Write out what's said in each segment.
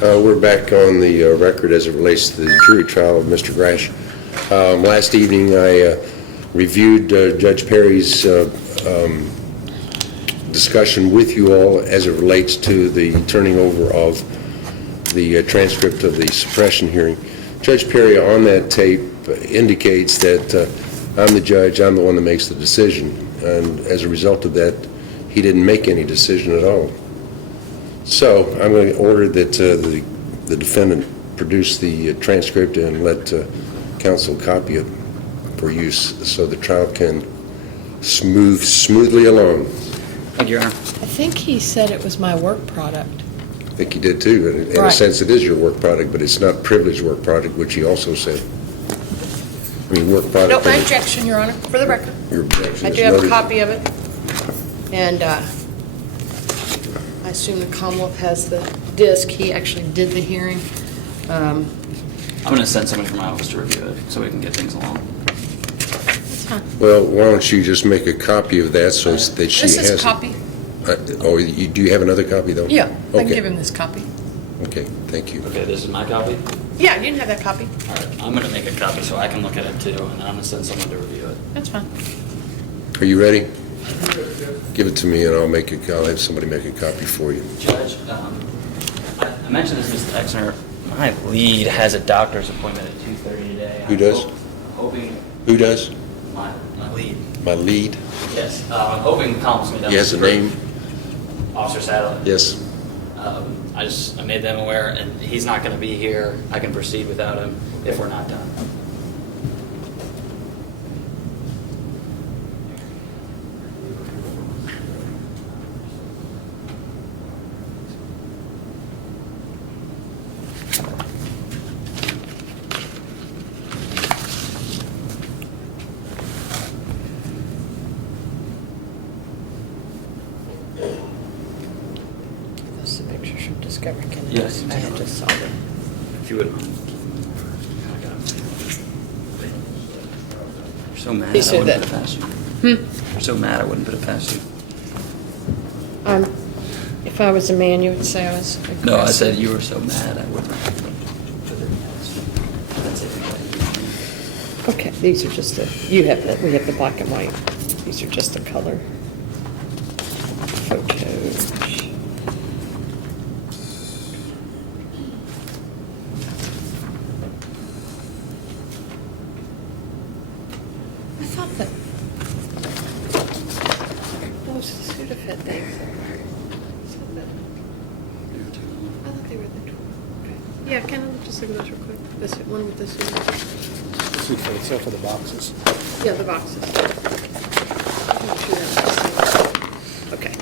We're back on the record as it relates to the jury trial of Mr. Grasch. Last evening, I reviewed Judge Perry's discussion with you all as it relates to the turning over of the transcript of the suppression hearing. Judge Perry on that tape indicates that I'm the judge, I'm the one that makes the decision, and as a result of that, he didn't make any decision at all. So I'm going to order that the defendant produce the transcript and let counsel copy it for use so the trial can move smoothly along. Thank you, Your Honor. I think he said it was my work product. I think he did too. In a sense, it is your work product, but it's not privileged work product, which he also said. I mean, work product. No, my objection, Your Honor, for the record. Your objection I is do have a noted. copy of it, and I assume the Commonwealth has the disc. He actually did the hearing. I'm going to send somebody from my office to review it so we can get things along. That's fine. Well, why don't you just make a copy of that so that she has it? This is a copy. Do you have another copy, though? Yeah, I can Okay. give him this copy. Okay, thank you. Okay, this is my copy. Yeah, you didn't have that copy. All right, I'm going to make a copy so I can look at it too, and then I'm going to send someone to review it. That's fine. Are you ready? Give it to me, and I'll have somebody make a copy for you. Judge, I mentioned this, Mr. Exner. My lead has a doctor's appointment at 2:30 today. Who does? I'm hoping Who does? my lead. My lead? Yes, I'm hoping the columns me down. He has a name? Officer Satterley. Yes. I made them aware, and he's not going to be here. I can proceed without him if we're not done. That's the pictures from Discovery Canada. Yes. I had just saw them. If you wouldn't mind. You're so mad He I said wouldn't that- put it past you. You're so mad I wouldn't put it past you. If I was a man, you would say I was aggressive. No, I said you were so mad I wouldn't put it past you. That's it. Okay, these are just we have the black and white. These are just the color photos. I thought that those Sudafed things. I thought they were the. Okay. Yeah, can I just look at those real quick? This one with the Sudafed. Except for the boxes. Yeah, the boxes. Make sure that's the same. Okay.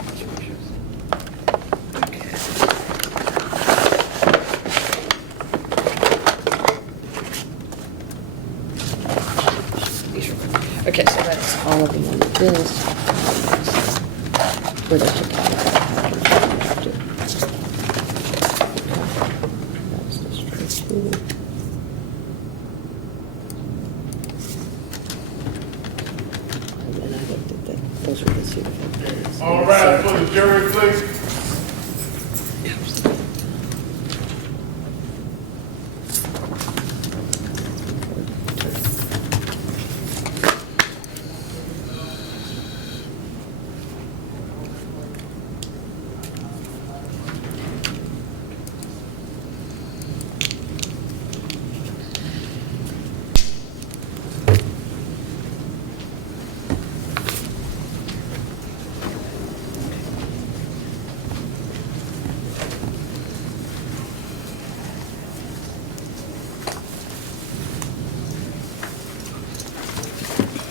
Okay, so that's all of them on this. Where they should talk about That's the straight through. And then I looked at that, those were the Sudafed things. All right, for the jury, please.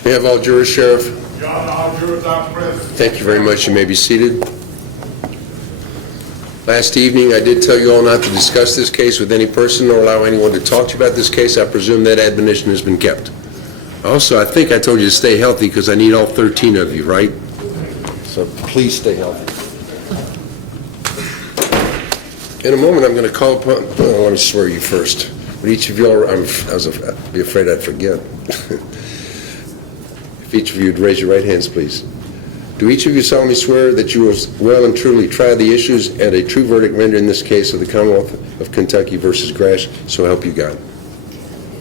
We have all jurors, Sheriff. Your Honor, all jurors are present. Thank you very much. You may be seated. Last evening, I did tell you all not to discuss this case with any person or allow anyone to talk to you about this case. I presume that admonition has been kept. Also, I think I told you to stay healthy because I need all 13 of you, right? So please stay healthy. In a moment, I'm going to call upon, I want to swear you first. But each of you, I'd be afraid I'd forget. If each of you would raise your right hands, please. Do each of you solemnly swear that you will well and truly try the issues and a true verdict render in this case of the Commonwealth of Kentucky versus Grasch, so help you God?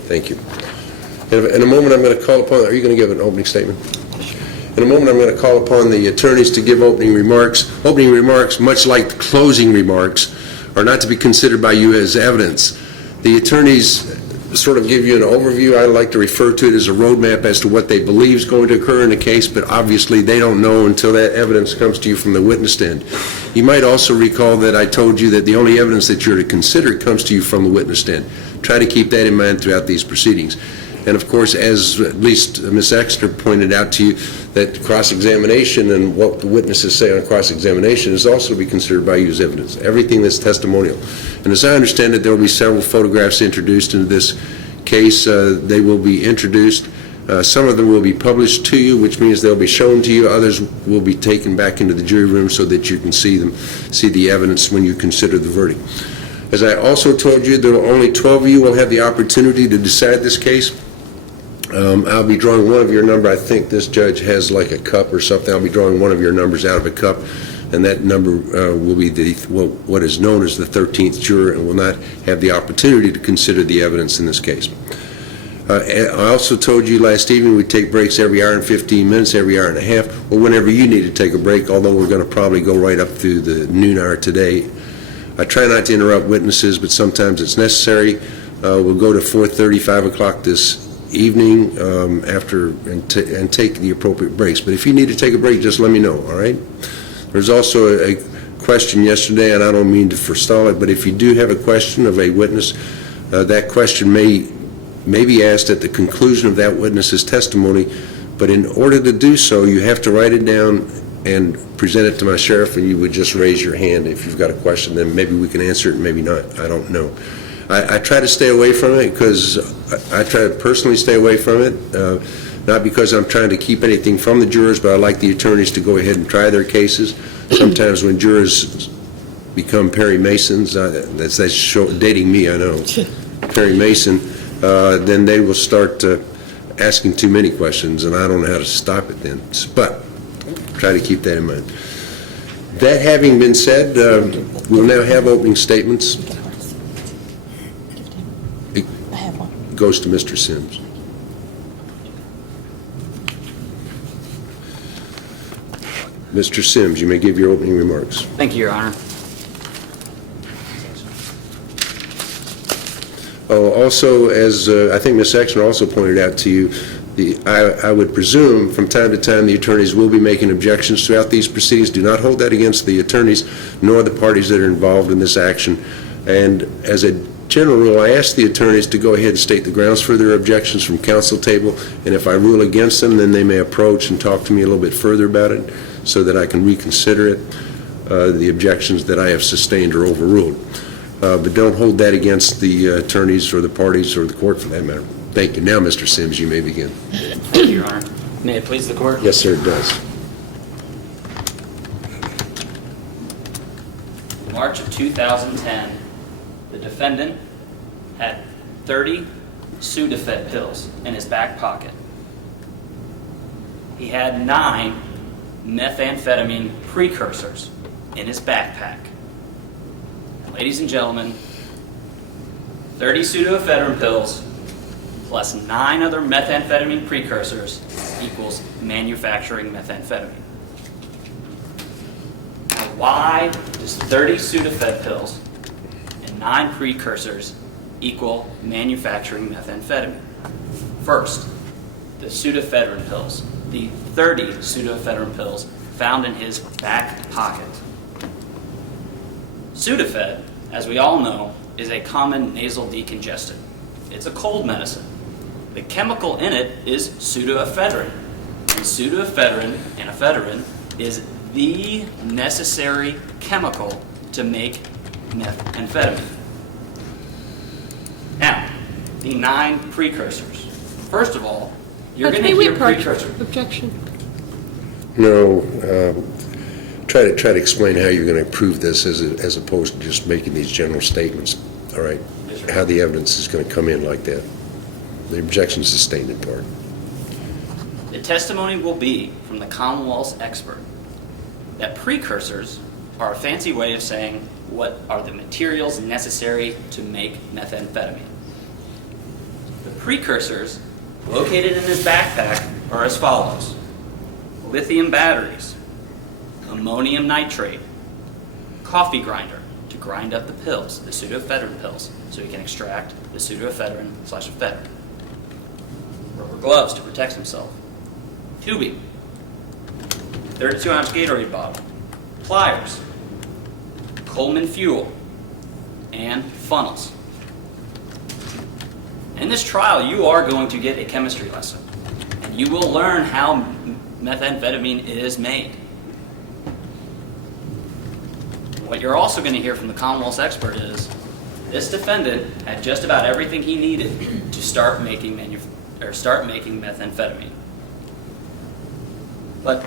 Thank you. In a moment, I'm going to call upon, are you going to give an opening statement? In a moment, I'm going to call upon the attorneys to give opening remarks. Opening remarks, much like the closing remarks, are not to be considered by you as evidence. The attorneys sort of give you an overview. I like to refer to it as a roadmap as to what they believe is going to occur in the case, but obviously they don't know until that evidence comes to you from the witness stand. You might also recall that I told you that the only evidence that you're to consider comes to you from the witness stand. Try to keep that in mind throughout these proceedings. And of course, as at least Ms. Exner pointed out to you, that cross-examination and what the witnesses say on cross-examination is also to be considered by you as evidence, everything that's testimonial. And as I understand it, there will be several photographs introduced into this case. They will be introduced. Some of them will be published to you, which means they'll be shown to you. Others will be taken back into the jury room so that you can see them, see the evidence when you consider the verdict. As I also told you, there will only 12 of you will have the opportunity to decide this case. I'll be drawing one of your number. I think this judge has like a cup or something. I'll be drawing one of your numbers out of a cup, and that number will be what is known as the 13th juror, and will not have the opportunity to consider the evidence in this case. I also told you last evening we'd take breaks every hour and 15 minutes, every hour and a half, or whenever you need to take a break, although we're going to probably go right up through the noon hour today. I try not to interrupt witnesses, but sometimes it's necessary. We'll go to 4:30, 5 o'clock this evening and take the appropriate breaks. But if you need to take a break, just let me know, all right? There's also a question yesterday, and I don't mean to forestall it, but if you do have a question of a witness, that question may be asked at the conclusion of that witness's testimony, but in order to do so, you have to write it down and present it to my sheriff, and you would just raise your hand if you've got a question. Then maybe we can answer it, maybe not. I don't know. I try to stay away from it because I try to personally stay away from it, not because I'm trying to keep anything from the jurors, but I like the attorneys to go ahead and try their cases. Sometimes when jurors become Perry Masons, that's dating me, I know, Perry Mason, then they will start asking too many questions, and I don't know how to stop it then. But try to keep that in mind. That having been said, we'll now have opening statements. Goes to Mr. Sims. Mr. Sims, you may give your opening remarks. Thank you, Your Honor. Also, as I think Ms. Exner also pointed out to you, I would presume from time to time the attorneys will be making objections throughout these proceedings. Do not hold that against the attorneys nor the parties that are involved in this action. And as a general rule, I ask the attorneys to go ahead and state the grounds for their objections from counsel table, and if I rule against them, then they may approach and talk to me a little bit further about it so that I can reconsider it, the objections that I have sustained or overruled. But don't hold that against the attorneys or the parties or the court for that matter. Thank you. Now, Mr. Sims, you may begin. Thank you, Your Honor. May it please the court? Yes, sir, it does. March of 2010, the defendant had 30 Sudafed pills in his back pocket. He had 9 methamphetamine precursors in his backpack. Ladies and gentlemen, 30 pseudoephedrine pills plus 9 other methamphetamine precursors equals manufacturing methamphetamine. Now, why does 30 Sudafed pills and 9 precursors equal manufacturing methamphetamine? First, the pseudoephedrine pills, the 30 pseudoephedrine pills found in his back pocket. Sudafed, as we all know, is a common nasal decongestant. It's a cold medicine. The chemical in it is pseudoephedrine. And pseudoephedrine and ephedrine is the necessary chemical to make methamphetamine. Now, the 9 precursors. First of all, you're going to hear precursor. Objection. No, try to explain how you're going to prove this as opposed to just making these general statements, all right? Yes, sir. How the evidence is going to come in like that. The objection is sustained in part. The testimony will be from the Commonwealth's expert that precursors are a fancy way of saying what are the materials necessary to make methamphetamine. The precursors located in his backpack are as follows: lithium batteries, ammonium nitrate, coffee grinder to grind up the pills, the pseudoephedrine pills, so he can extract the pseudoephedrine/ephedrine. Rubber gloves to protect himself. Tubing. 32-ounce Gatorade bottle. Pliers. Coleman fuel. And funnels. In this trial, you are going to get a chemistry lesson. And you will learn how methamphetamine is made. What you're also going to hear from the Commonwealth's expert is this defendant had just about everything he needed to start making methamphetamine. But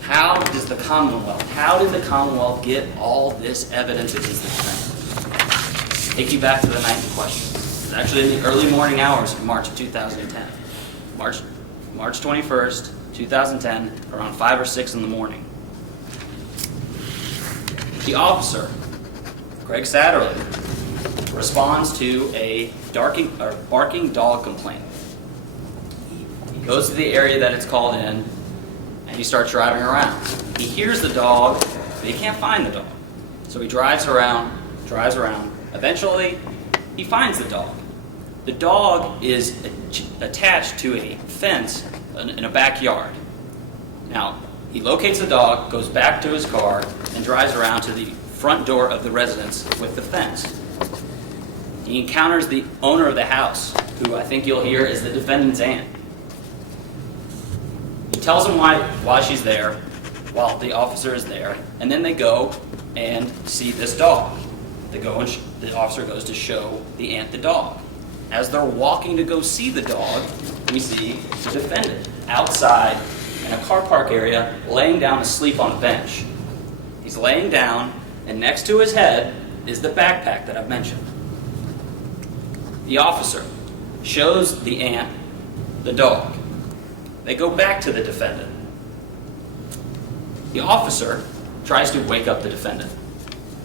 how did the Commonwealth get all this evidence against the defendant? Take you back to the night in question. It was actually in the early morning hours of March of 2010. March 21st, 2010, around 5 or 6 in the morning. The officer, Gregg Satterley, responds to a barking dog complaint. He goes to the area that it's called in, and he starts driving around. He hears the dog, but he can't find the dog. So he drives around. Eventually, he finds the dog. The dog is attached to a fence in a backyard. Now, he locates the dog, goes back to his car, and drives around to the front door of the residence with the fence. He encounters the owner of the house, who I think you'll hear is the defendant's aunt. He tells him why she's there, while the officer is there, and then they go and see this dog. The officer goes to show the aunt the dog. As they're walking to go see the dog, we see the defendant outside in a car park area, laying down asleep on a bench. He's laying down, and next to his head is the backpack that I've mentioned. The officer shows the aunt the dog. They go back to the defendant. The officer tries to wake up the defendant.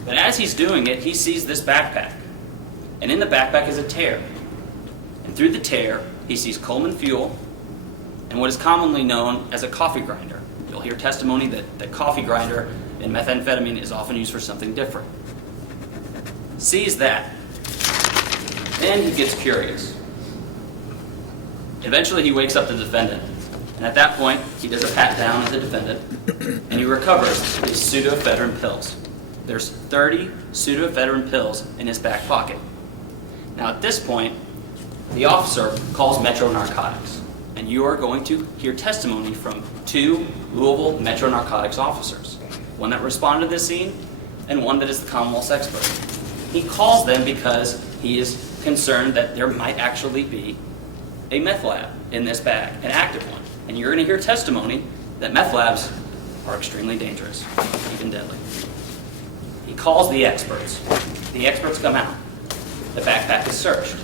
But as he's doing it, he sees this backpack. And in the backpack is a tear. And through the tear, he sees Coleman fuel and what is commonly known as a coffee grinder. You'll hear testimony that the coffee grinder in methamphetamine is often used for something different. Sees that. Then he gets curious. Eventually he wakes up the defendant. And at that point, he does a pat down of the defendant, and he recovers his pseudoephedrine pills. There's 30 pseudoephedrine pills in his back pocket. Now at this point, the officer calls Metro Narcotics, and you are going to hear testimony from 2 Louisville Metro Narcotics officers, one that responded to this scene and one that is the Commonwealth's expert. He calls them because he is concerned that there might actually be a meth lab in this bag, an active one. And you're going to hear testimony that meth labs are extremely dangerous, even deadly. He calls the experts. The experts come out. The backpack is searched.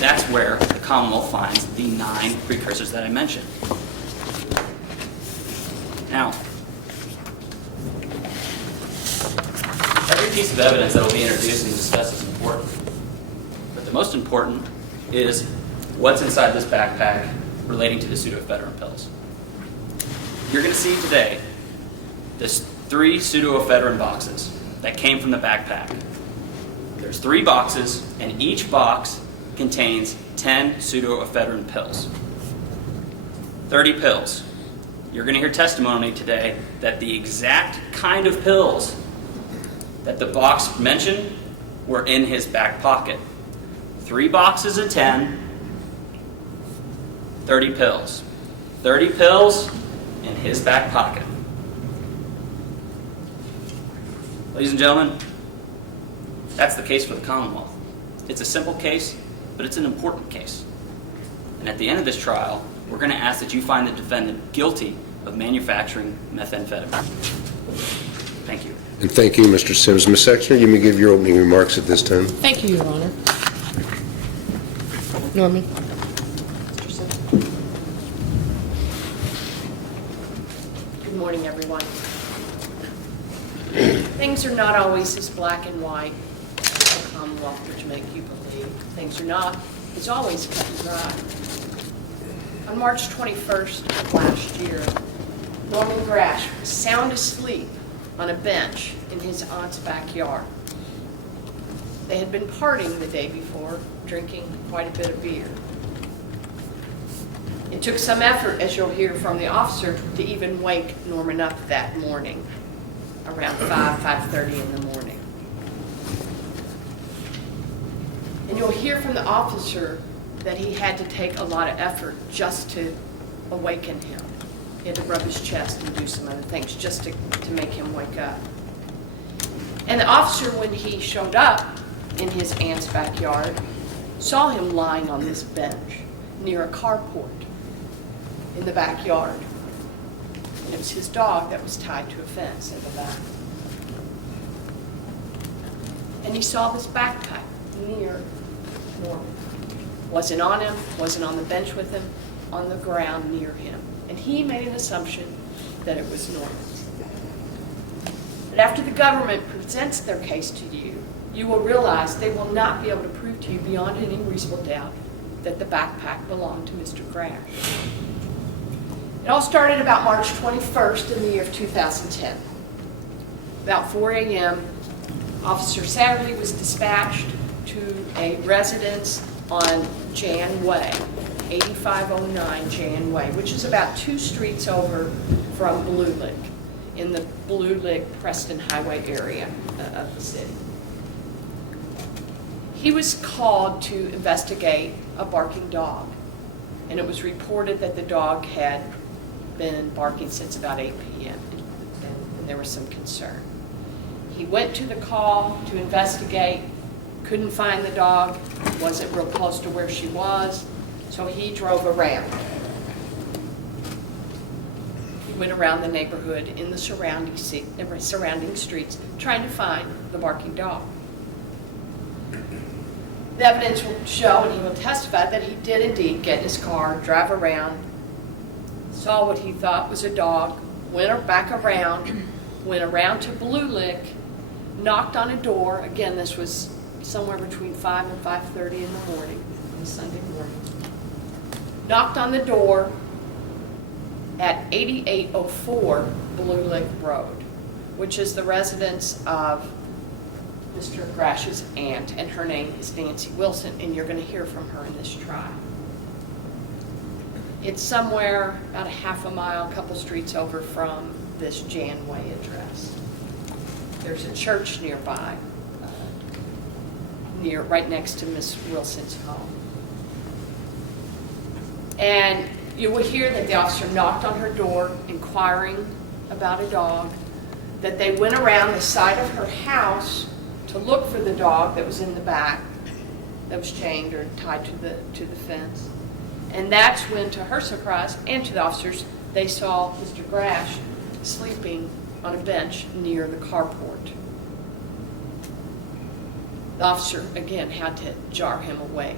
That's where the Commonwealth finds the 9 precursors that I mentioned. Now, every piece of evidence that will be introduced and discussed is important. But the most important is what's inside this backpack relating to the pseudoephedrine pills. You're going to see today there's 3 pseudoephedrine boxes that came from the backpack. There's 3 boxes, and each box contains 10 pseudoephedrine pills. 30 pills. You're going to hear testimony today that the exact kind of pills that the box mentioned were in his back pocket. 3 boxes of 10, 30 pills. 30 pills in his back pocket. Ladies and gentlemen, that's the case for the Commonwealth. It's a simple case, but it's an important case. And at the end of this trial, we're going to ask that you find the defendant guilty of manufacturing methamphetamine. Thank you. And thank you, Mr. Sims. Ms. Sexton, you may give your opening remarks at this time. Thank you, Your Honor. Norman. morning, everyone. Things are not always as black and white as the Commonwealth would make you believe. Things are not as always cut and dry. On March 21st of last year, Norman Grasch was sound asleep on a bench in his aunt's backyard. They had been partying the day before, drinking quite a bit of beer. It took some effort, as you'll hear from the officer, to even wake Norman up that morning, around 5:30 in the morning. And you'll hear from the officer that he had to take a lot of effort just to awaken him. He had to rub his chest and do some other things just to make him wake up. And the officer, when he showed up in his aunt's backyard, saw him lying on this bench near a carport in the backyard. And it was his dog that was tied to a fence in the back. And he saw this backpack near Norman. Wasn't on him, wasn't on the bench with him, on the ground near him. And he made an assumption that it was Norman's. But after the government presents their case to you, you will realize they will not be able to prove to you beyond any reasonable doubt that the backpack belonged to Mr. Grasch. It all started about March 21st in the year of 2010. About 4 a.m., Officer Satterley was dispatched to a residence on Jan Way, 8509 Jan Way, which is about 2 streets over from Blue Lick, in the Blue Lick-Preston Highway area of the city. He was called to investigate a barking dog, and it was reported that the dog had been barking since about 8 p.m., and there was some concern. He went to the call to investigate, couldn't find the dog, wasn't real close to where she was, so he drove around. He went around the neighborhood in the surrounding streets trying to find the barking dog. The evidence will show, and he will testify, that he did indeed get in his car, drive around, saw what he thought was a dog, went back around, went around to Blue Lick, knocked on a door. Again, this was somewhere between 5 and 5:30 in the morning, on Sunday morning. Knocked on the door at 8804 Blue Lick Road, which is the residence of Mr. Grasch's aunt, and her name is Nancy Wilson, and you're going to hear from her in this trial. It's somewhere about a half a mile, a couple streets over from this Jan Way address. There's a church nearby, right next to Miss Wilson's home. And you will hear that the officer knocked on her door inquiring about a dog, that they went around the side of her house to look for the dog that was in the back, that was chained or tied to the fence. And that's when, to her surprise and to the officers, they saw Mr. Grasch sleeping on a bench near the carport. The officer, again, had to jar him awake.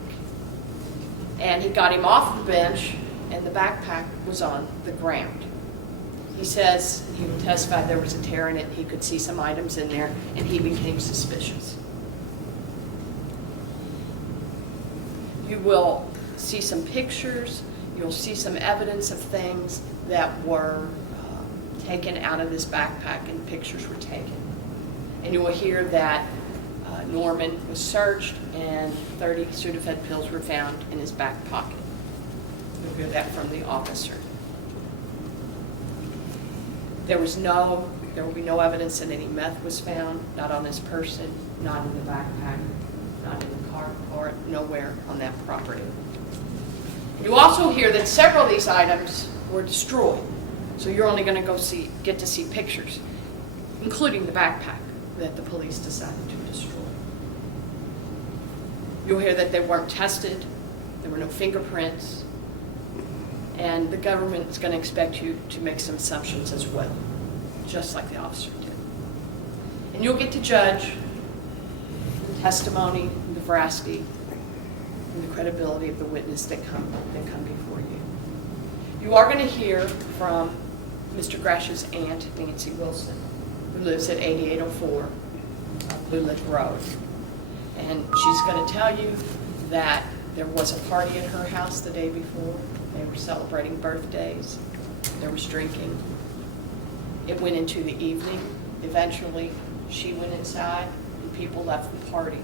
And he got him off the bench, and the backpack was on the ground. He says, he would testify, there was a tear in it, he could see some items in there, and he became suspicious. You will see some pictures, you'll see some evidence of things that were taken out of this backpack, and pictures were taken. And you will hear that Norman was searched and 30 Sudafed pills were found in his back pocket. You'll hear that from the officer. There will be no evidence that any meth was found, not on this person, not in the backpack, not in the car, or nowhere on that property. You also hear that several of these items were destroyed, so you're only going to get to see pictures, including the backpack that the police decided to destroy. You'll hear that they weren't tested, there were no fingerprints, and the government is going to expect you to make some assumptions as well, just like the officer did. And you'll get to judge the testimony, the veracity, and the credibility of the witness that come before you. You are going to hear from Mr. Grasch's aunt, Nancy Wilson, who lives at 8804 Blue Lick Road. And she's going to tell you that there was a party at her house the day before. They were celebrating birthdays. There was drinking. It went into the evening. Eventually, she went inside and people left the party.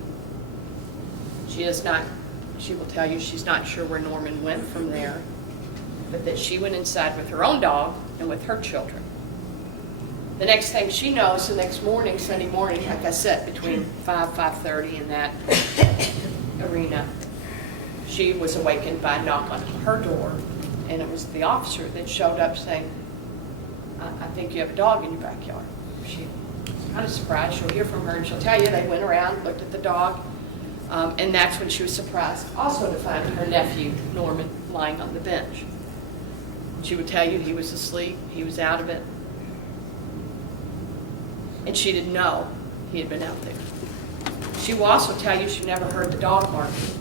She will tell you she's not sure where Norman went from there, but that she went inside with her own dog and with her children. The next thing she knows, the next morning, Sunday morning, like I said, between 5:30 in that arena, she was awakened by a knock on her door, and it was the officer that showed up saying, I think you have a dog in your backyard. She was kind of surprised. She'll hear from her, and she'll tell you they went around, looked at the dog, and that's when she was surprised also to find her nephew, Norman, lying on the bench. She would tell you he was asleep, he was out of it, and she didn't know he had been out there. She will also tell you she never heard the dog barking,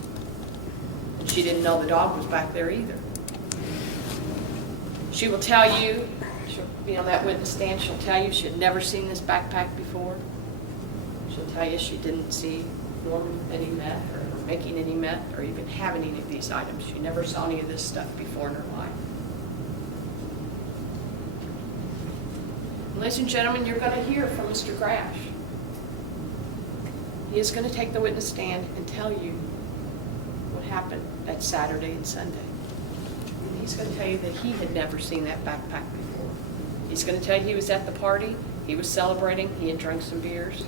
and she didn't know the dog was back there either. She will tell you, she'll be on that witness stand, she'll tell you she had never seen this backpack before. She'll tell you she didn't see Norman with any meth or making any meth or even having any of these items. She never saw any of this stuff before in her life. Ladies and gentlemen, you're going to hear from Mr. Grasch. He is going to take the witness stand and tell you what happened that Saturday and Sunday. And he's going to tell you that he had never seen that backpack before. He's going to tell you he was at the party, he was celebrating, he had drank some beers.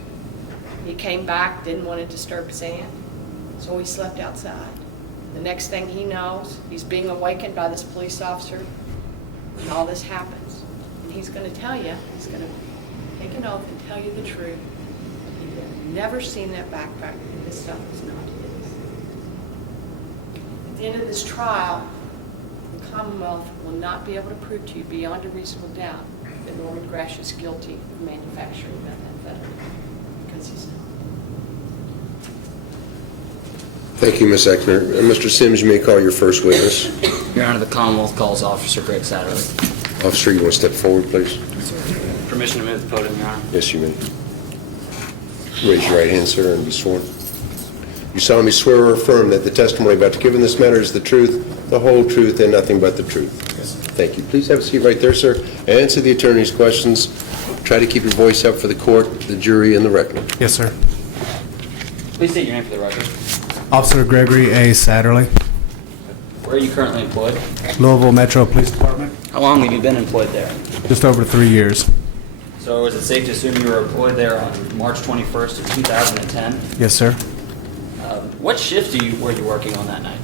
He came back, didn't want to disturb his aunt, so he slept outside. The next thing he knows, he's being awakened by this police officer, and all this happens. He's going to tell you, he's going to take an oath and tell you the truth. He had never seen that backpack, and this stuff was not his. At the end of this trial, the Commonwealth will not be able to prove to you beyond a reasonable doubt that Norman Grasch is guilty of manufacturing methamphetamine, because he's not. Thank you, Ms. Eckner. Mr. Sims, you may call your first witness. Your Honor, the Commonwealth calls Officer Gregg Satterley. Officer, you want to step forward, please? Permission to move the podium, Your Honor. Yes, you may. Raise your right hand, sir, and be sworn. You solemnly swear or affirm that the testimony about to give in this matter is the truth, the whole truth, and nothing but the truth? Yes. Thank you. Please have a seat right there, sir. Answer the attorney's questions. Try to keep your voice up for the court, the jury, and the record. Yes, sir. Please state your name for the record. Officer Gregory A. Satterley, Where are you currently employed? Louisville Metro Police Department. How long have you been employed there? Just over 3 years. So is it safe to assume you were employed there on March 21st of 2010? Yes, sir. What shift were you working on that night?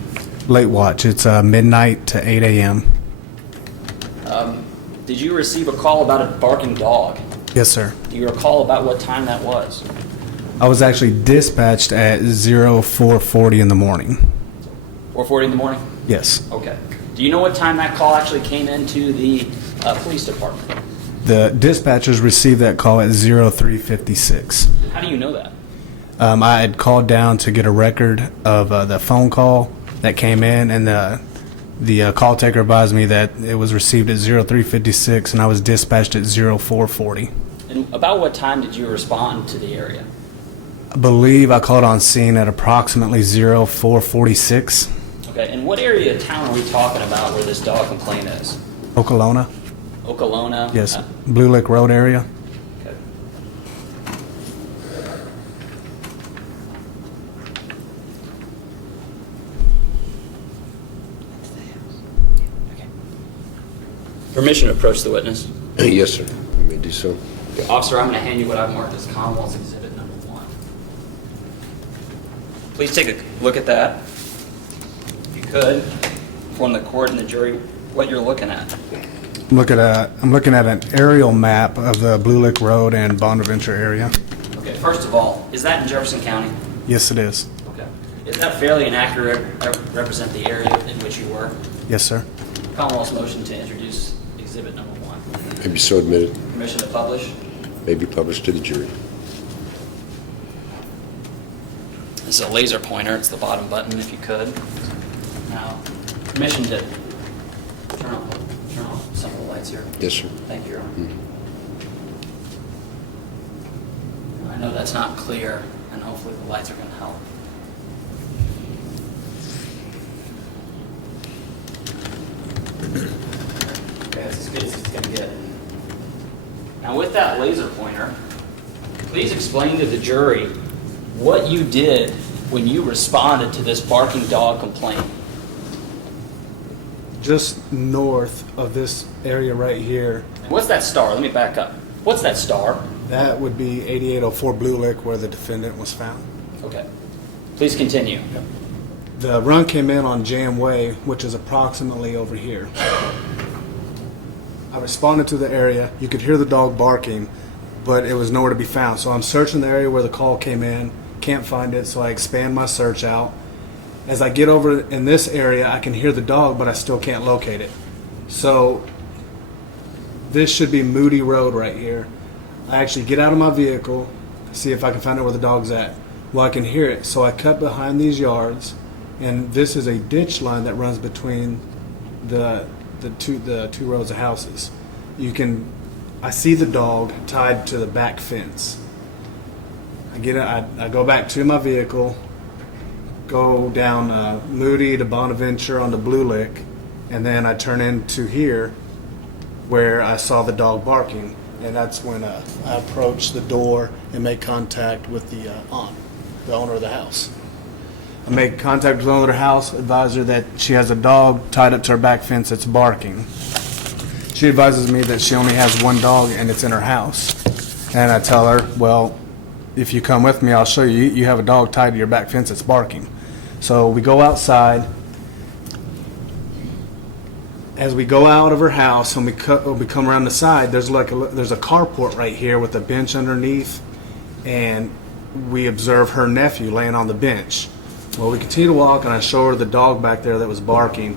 Late watch. It's midnight to 8 a.m. Did you receive a call about a barking dog? Yes, sir. Do you recall about what time that was? I was actually dispatched at 04:40 in the morning. 4:40 in the morning? Yes. Okay. Do you know what time that call actually came into the police department? The dispatchers received that call at 03:56. How do you know that? I had called down to get a record of the phone call that came in, and the call taker advised me that it was received at 03:56, and I was dispatched at 04:40. And about what time did you respond to the area? I believe I called on scene at approximately 04:46. Okay, and what area of town are we talking about where this dog complaint is? Okolona? Okolona? Yes. Blue Lick Road area? Okay. Okay. Permission to approach the witness. Yes, sir. You may do so. Okay, officer, I'm going to hand you what I've marked as Commonwealth's Exhibit Number 1. Please take a look at that. If you could, inform the court and the jury what you're looking at. I'm looking at an aerial map of the Blue Lick Road and Bonaventure area. Okay, first of all, is that in Jefferson County? Yes, it is. Okay. Is that fairly inaccurate represent the area in which you were? Yes, sir. Commonwealth's motion to introduce Exhibit Number 1. May be so admitted. Permission to publish. May be published to the jury. This is a laser pointer. It's the bottom button, if you could. Now, permission to turn off some of the lights here? Yes, sir. Thank you, Your Honor. I know that's not clear, and hopefully the lights are going to help. Okay, that's as good as it's going to get. Now with that laser pointer, please explain to the jury what you did when you responded to this barking dog complaint. Just north of this area right here, What's that star? Let me back up. What's that star? that would be 8804 Blue Lick where the defendant was found. Okay. Please continue. The run came in on Jam Way, which is approximately over here. I responded to the area. You could hear the dog barking, but it was nowhere to be found. So I'm searching the area where the call came in, can't find it, so I expand my search out. As I get over in this area, I can hear the dog, but I still can't locate it. So this should be Moody Road right here. I actually get out of my vehicle, see if I can find out where the dog's at. Well, I can hear it, so I cut behind these yards, and this is a ditch line that runs between the two rows of houses. I see the dog tied to the back fence. I go back to my vehicle, go down Moody to Bonaventure on the Blue Lick, and then I turn into here where I saw the dog barking, and that's when I approached the door and make contact with the owner of the house. I make contact with the owner of the house, advise her that she has a dog tied up to her back fence that's barking. She advises me that she only has one dog and it's in her house. And I tell her, well, if you come with me, I'll show you. You have a dog tied to your back fence that's barking. So we go outside. As we go out of her house and we come around the side, there's a carport right here with a bench underneath, and we observe her nephew laying on the bench. Well, we continue to walk, and I show her the dog back there that was barking.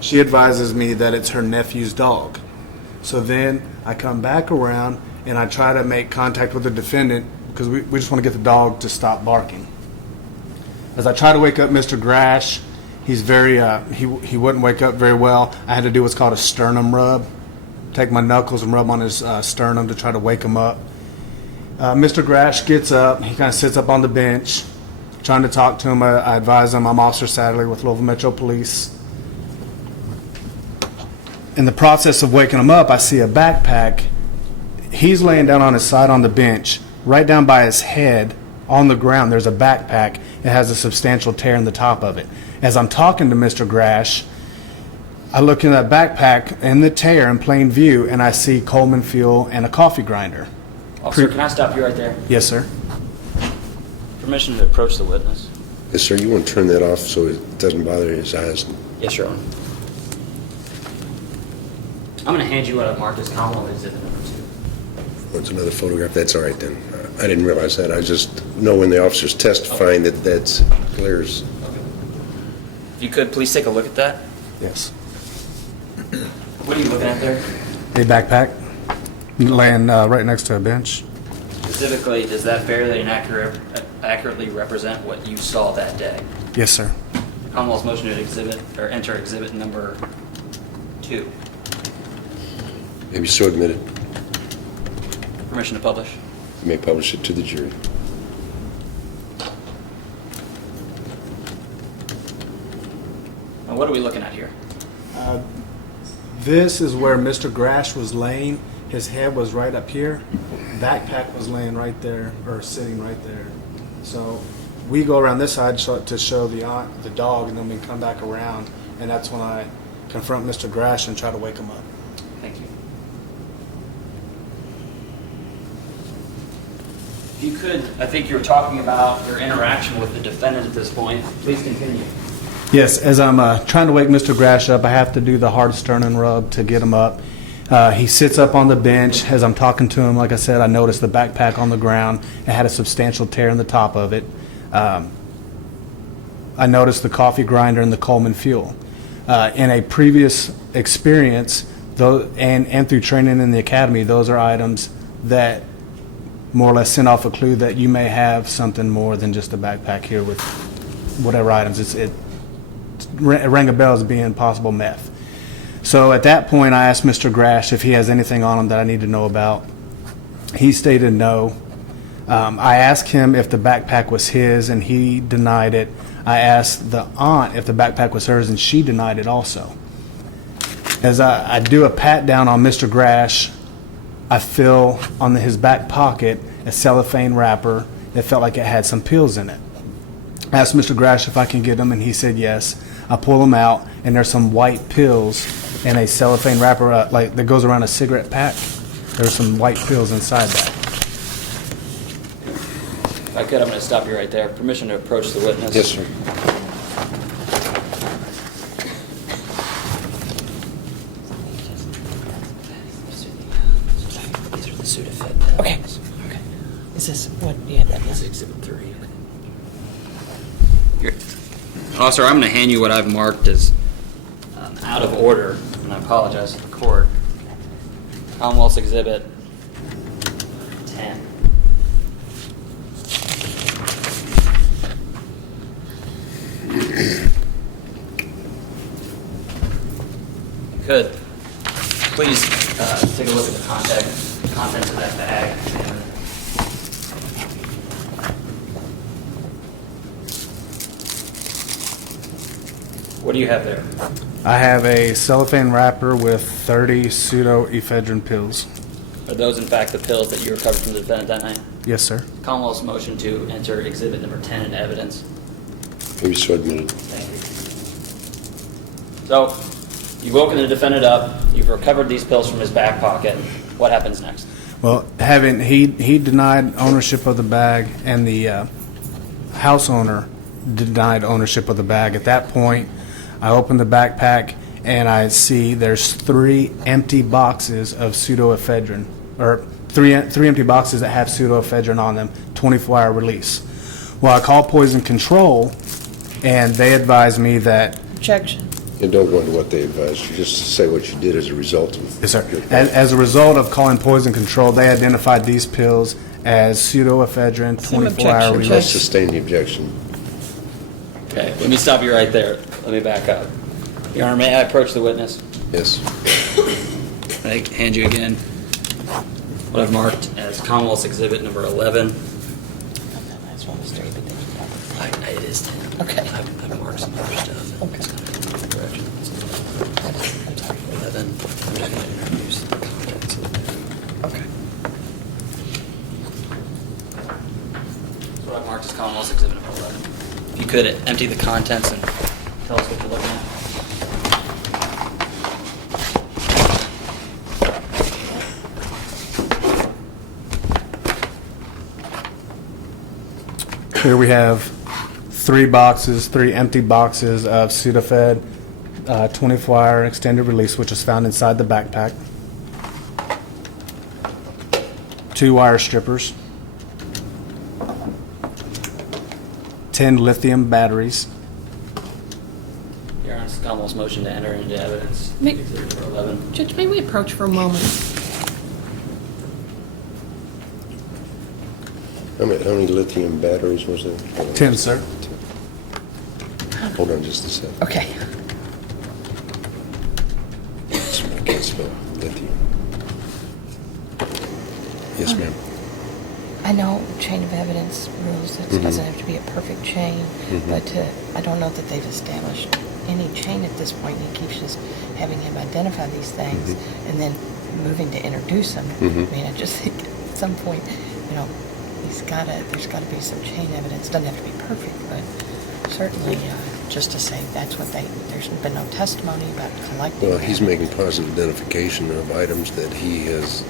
She advises me that it's her nephew's dog. So then I come back around and I try to make contact with the defendant because we just want to get the dog to stop barking. As I try to wake up Mr. Grasch, he's very he wouldn't wake up very well. I had to do what's called a sternum rub. Take my knuckles and rub on his sternum to try to wake him up. Mr. Grasch gets up. He kind of sits up on the bench, trying to talk to him. I advise him I'm Officer Satterley with Louisville Metro Police. In the process of waking him up, I see a backpack. He's laying down on his side on the bench. Right down by his head on the ground, there's a backpack. It has a substantial tear in the top of it. As I'm talking to Mr. Grasch, I look in that backpack in the tear in plain view, and I see Coleman fuel and a coffee grinder. Officer, can I stop you right there? Yes, sir. Permission to approach the witness. Yes, sir. You want to turn that off so it doesn't bother his eyes? Yes, Your Honor. I'm going to hand you what I've marked as Commonwealth Exhibit number 2. What's another photograph? That's all right then. I didn't realize that. I just know when the officer's testifying that's clears. If you could, please take a look at that. Yes. What are you looking at there? A backpack laying right next to a bench. Specifically, does that fairly and accurately represent what you saw that day? Yes, sir. Commonwealth's motion to enter exhibit number 2. Maybe so admitted. Permission to publish. You may publish it to the jury. Now, what are we looking at here? This is where Mr. Grasch was laying. His head was right up here. Backpack was laying right there, or sitting right there. So we go around this side to show the dog, and then we come back around, and that's when I confront Mr. Grasch and try to wake him up. Thank you. If you could, I think you were talking about your interaction with the defendant at this point. Please continue. Yes, as I'm trying to wake Mr. Grasch up, I have to do the hard sternum rub to get him up. He sits up on the bench. As I'm talking to him, like I said, I noticed the backpack on the ground. It had a substantial tear in the top of it. I noticed the coffee grinder and the Coleman fuel. In a previous experience, and through training in the academy, those are items that more or less send off a clue that you may have something more than just a backpack here with whatever items. It rang a bell as being possible meth. So at that point, I asked Mr. Grasch if he has anything on him that I need to know about. He stated no. I asked him if the backpack was his, and he denied it. I asked the aunt if the backpack was hers, and she denied it also. As I do a pat down on Mr. Grasch, I feel on his back pocket a cellophane wrapper that felt like it had some pills in it. I asked Mr. Grasch if I can get them, and he said yes. I pull them out, and there's some white pills in a cellophane wrapper like that goes around a cigarette pack. There's some white pills inside that. If I could, I'm going to stop you right there. Permission to approach the witness. Yes, sir. These are the Sudafed. Okay. Is this what you had that? This is Exhibit 3. Here. Officer, I'm going to hand you what I've marked as out of order, and I apologize to the court. Commonwealth's Exhibit 10. Could please take a look at the contents of that bag. What do you have there? I have a cellophane wrapper with 30 pseudoephedrine pills. Are those in fact the pills that you recovered from the defendant that night? Yes, sir. Commonwealth's motion to enter Exhibit number 10 into evidence. Maybe so admitted. Thank you. So, you've woken the defendant up, you've recovered these pills from his back pocket. What happens next? Well, he denied ownership of the bag, and the house owner denied ownership of the bag. At that point, I open the backpack and I see there's 3 empty boxes of pseudoephedrine, or three empty boxes that have pseudoephedrine on them, 24-hour release. Well, I call poison control, and they advise me that. Objection. And don't go into what they advised you, just say what you did as a result of. Yes, sir. As a result of calling poison control, they identified these pills as pseudoephedrine, Some 24-hour objection, release. Let's sustain the objection. Okay, let me stop you right there. Let me back up. Your Honor, may I approach the witness? Yes. I hand you again what I've marked as Commonwealth's Exhibit number 11. That's one was 3, but then you got it. It is 10. Okay. I've marked some other stuff. Okay. It's kind of in the direction. I'm sorry. 11. I'm just going to introduce the contents of the bag. Okay. That's what I've marked as Commonwealth's Exhibit number 11. If you could empty the contents and tell us what you're looking at. Here we have 3 empty boxes of Sudafed, 24-hour extended release, which is found inside the backpack. 2 wire strippers. 10 lithium batteries. Your Honor, it's Commonwealth's motion to enter into evidence. Make- Exhibit number 11. Judge, may we approach for a moment? How many lithium batteries was there? 10, sir. Hold on just a second. Okay. I can't spell lithium. Yes, ma'am. I know chain of evidence rules, it doesn't have to be a perfect chain, but I don't know that they've established any chain at this point. He keeps just having him identify these things and then moving to introduce them. I mean, I just think at some point, there's got to be some chain evidence. Doesn't have to be perfect, but certainly just to say that's what there's been no testimony about collecting. Well, he's them. making positive identification of items that he has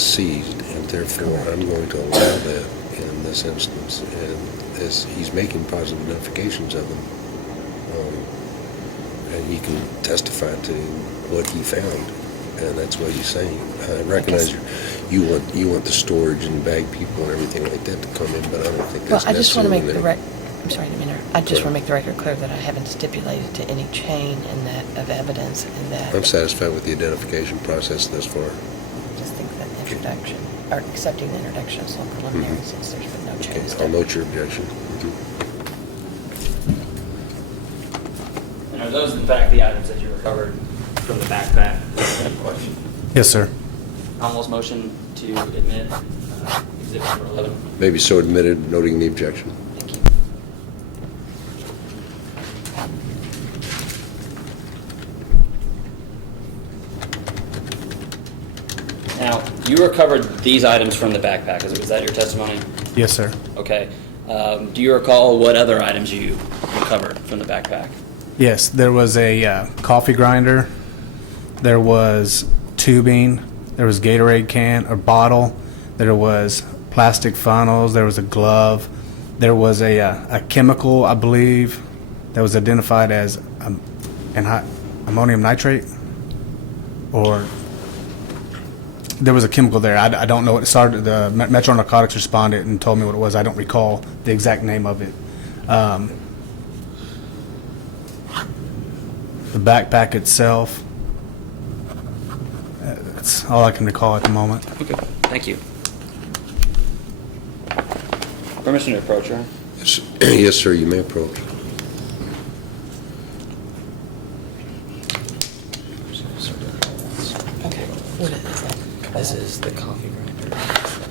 seized, and therefore I'm going to allow that in this instance. And as he's making positive identifications of them, and he can testify to what he found, and that's what he's saying. I recognize you want the storage and bag people and everything like that to come in, but I don't think that's Well, I just want to make necessarily the I'm sorry to interrupt. I just want to make the record clear that I haven't stipulated to any chain in that of evidence and that. I'm satisfied with the identification process thus far. I just think that introduction, or accepting the introduction is so preliminary since there's been no Okay, chain. I'll note your objection. And are those in fact the items that you recovered from the backpack in question. Yes, sir. Commonwealth's motion to admit exhibit number 11. Maybe so admitted, noting the objection. Thank you. Now, you recovered these items from the backpack. Is that your testimony? Yes, sir. Okay. Do you recall what other items you recovered from the backpack? Yes, there was a coffee grinder. There was tubing. There was Gatorade can or bottle. There was plastic funnels. There was a glove. There was a chemical, I believe, that was identified as ammonium nitrate, or there was a chemical there. I don't know what it started. The Metro Narcotics responded and told me what it was. I don't recall the exact name of it. The backpack itself, that's all I can recall at the moment. Okay. Thank you. Permission to approach, Your Honor? Yes, yes, sir, you may approach. Okay, what is that? This is the coffee grinder.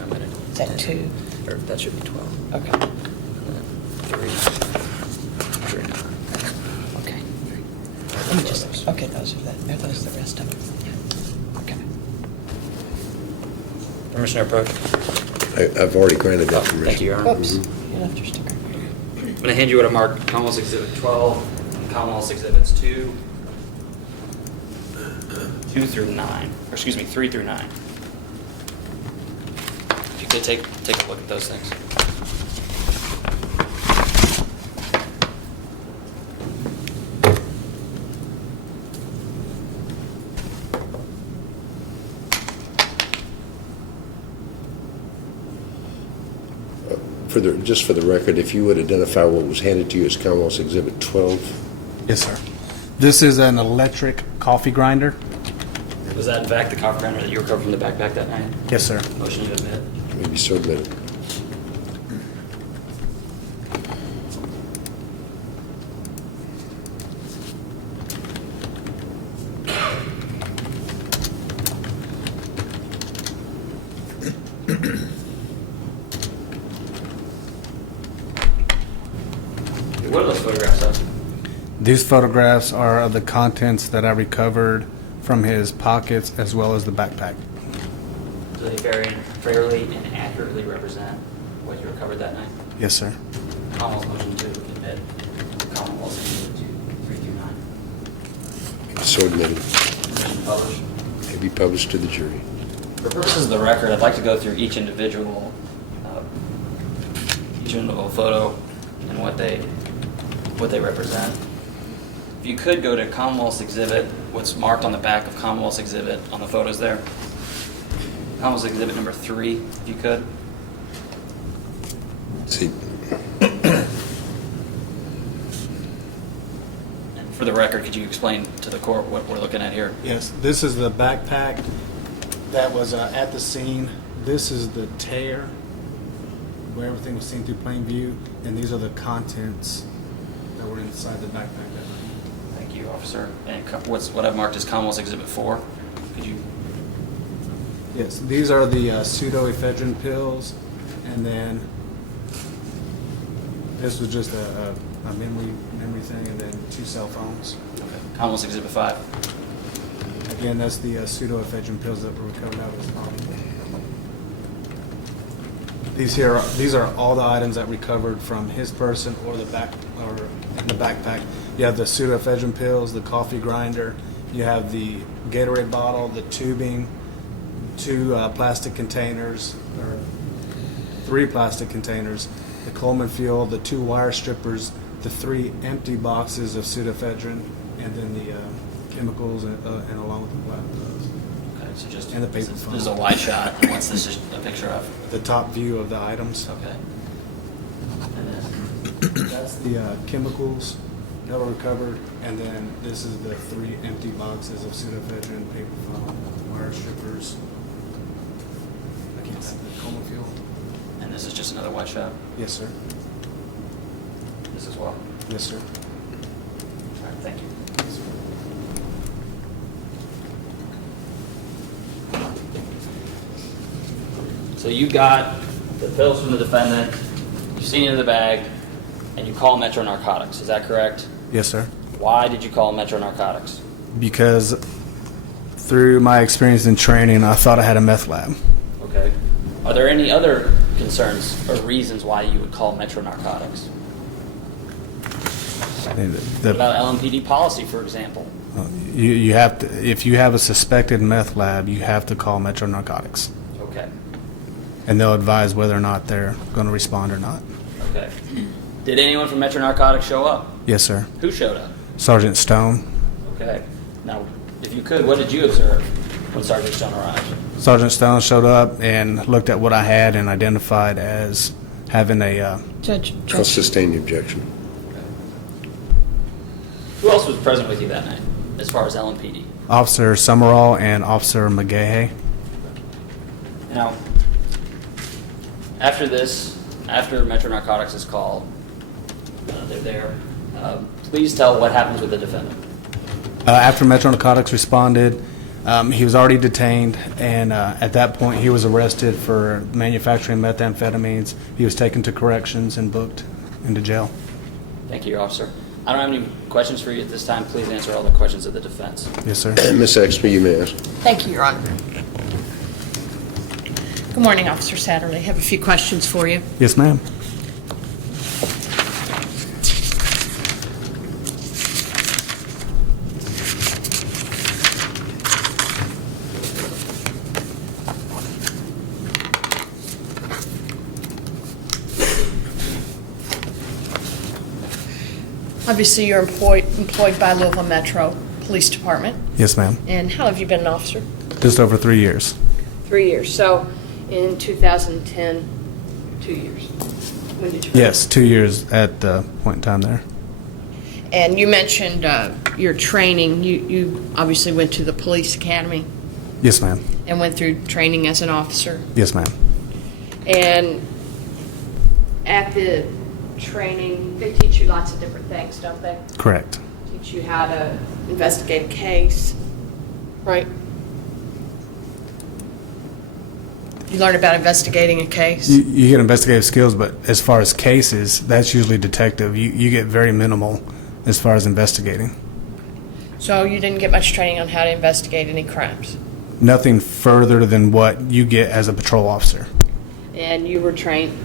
I'm gonna Is that 2? Or that should be 12. Okay, 3. okay. Let me just, okay, those are those the rest of them? Yeah. Okay. Permission to approach? I've already granted that permission. Thank you, Your Honor. Whoops, you left your sticker. I'm going to hand you what I marked Commonwealth's Exhibit 12 and Commonwealth's Exhibits 2 through 9. Or excuse me, 3 through 9. If you could take a look at those things. Just for the record, if you would identify what was handed to you as Commonwealth's Exhibit 12. Yes, sir. This is an electric coffee grinder. Was that in fact the coffee grinder that you recovered from the backpack that night? Yes, sir. Motion to admit. Maybe so admitted. What are those photographs of? These photographs are of the contents that I recovered from his pockets as well as the backpack. Do they fairly and accurately represent what you recovered that night? Yes, sir. Commonwealth's motion to admit Commonwealth's Exhibit 2, 3 through 9. So admitted. Permission to publish. May be published to the jury. For purposes of the record, I'd like to go through each individual photo and what they represent. If you could go to Commonwealth's Exhibit, what's marked on the back of Commonwealth's Exhibit on the photos there. Commonwealth's Exhibit number 3, if you could. See, And for the record, could you explain to the court what we're looking at here? Yes, this is the backpack that was at the scene. This is the tear where everything was seen through plain view, and these are the contents that were inside the backpack. Thank you, officer. And what I've marked as Commonwealth's Exhibit 4. Could you? Yes, these are the pseudoephedrine pills, and then this was just a memory thing, and then 2 cell phones. Okay. Commonwealth's Exhibit 5. Again, that's the pseudoephedrine pills that were recovered out of his body. These are all the items that recovered from his person or the backpack. You have the pseudoephedrine pills, the coffee grinder. You have the Gatorade bottle, the tubing, 2 plastic containers, or 3 plastic containers, the Coleman fuel, the 2 wire strippers, the 3 empty boxes of pseudoephedrine, and then the chemicals, and along with the plat. Okay, so just And the paper this funnel. is a wide shot. And what's this just a picture of? The top view of the items. Okay. And then That's the chemicals that were recovered, and then this is the 3 empty boxes of pseudoephedrine, paper funnel, wire strippers. Again, the Coleman fuel. and this is just another wide shot. Yes, sir. This as well. Yes, sir. All right, thank you. So you got the pills from the defendant, you've seen it in the bag, and you call Metro Narcotics. Is that correct? Yes, sir. Why did you call Metro Narcotics? Because through my experience in training, I thought I had a meth lab. Okay. Are there any other concerns or reasons why you would call Metro Narcotics? What about LMPD policy, for example? You have to, if you have a suspected meth lab, you have to call Metro Narcotics, Okay. and they'll advise whether or not they're going to respond or not. Okay. Did anyone from Metro Narcotics show up? Yes, sir. Who showed up? Sergeant Stone. Okay. Now, if you could, what did you observe when Sergeant Stone arrived? Sergeant Stone showed up and looked at what I had and identified as having a Judge, I'll sustain the objection. Who else was present with you that night, as far as LMPD? Officer Summerall and Officer McGahey. Now, after this, after Metro Narcotics is called, they're there. Please tell what happens with the defendant. After Metro Narcotics responded, he was already detained, and at that point he was arrested for manufacturing methamphetamines. He was taken to corrections and booked into jail. Thank you, Your Officer. I don't have any questions for you at this time. Please answer all the questions of the defense. Yes, sir. Ms. Exby, you may ask. Thank you, Your Honor. Good morning, Officer Satterley. I have a few questions for you. Yes, ma'am. Obviously, you're employed by Louisville Metro Police Department. Yes, ma'am. And how have you been an officer? Just over 3 years. 3 years. So in 2010, 2 years. When did you? Yes, 2 years at the point in time there. And you mentioned your training. You obviously went to the police academy Yes, ma'am. and went through training as an officer. Yes, ma'am. And at the training, they teach you lots of different things, don't they? Correct. Teach you how to investigate a case, right? You learn about investigating a case. You get investigative skills, but as far as cases, that's usually detective. You get very minimal as far as investigating. So you didn't get much training on how to investigate any crimes. Nothing further than what you get as a patrol officer. And you were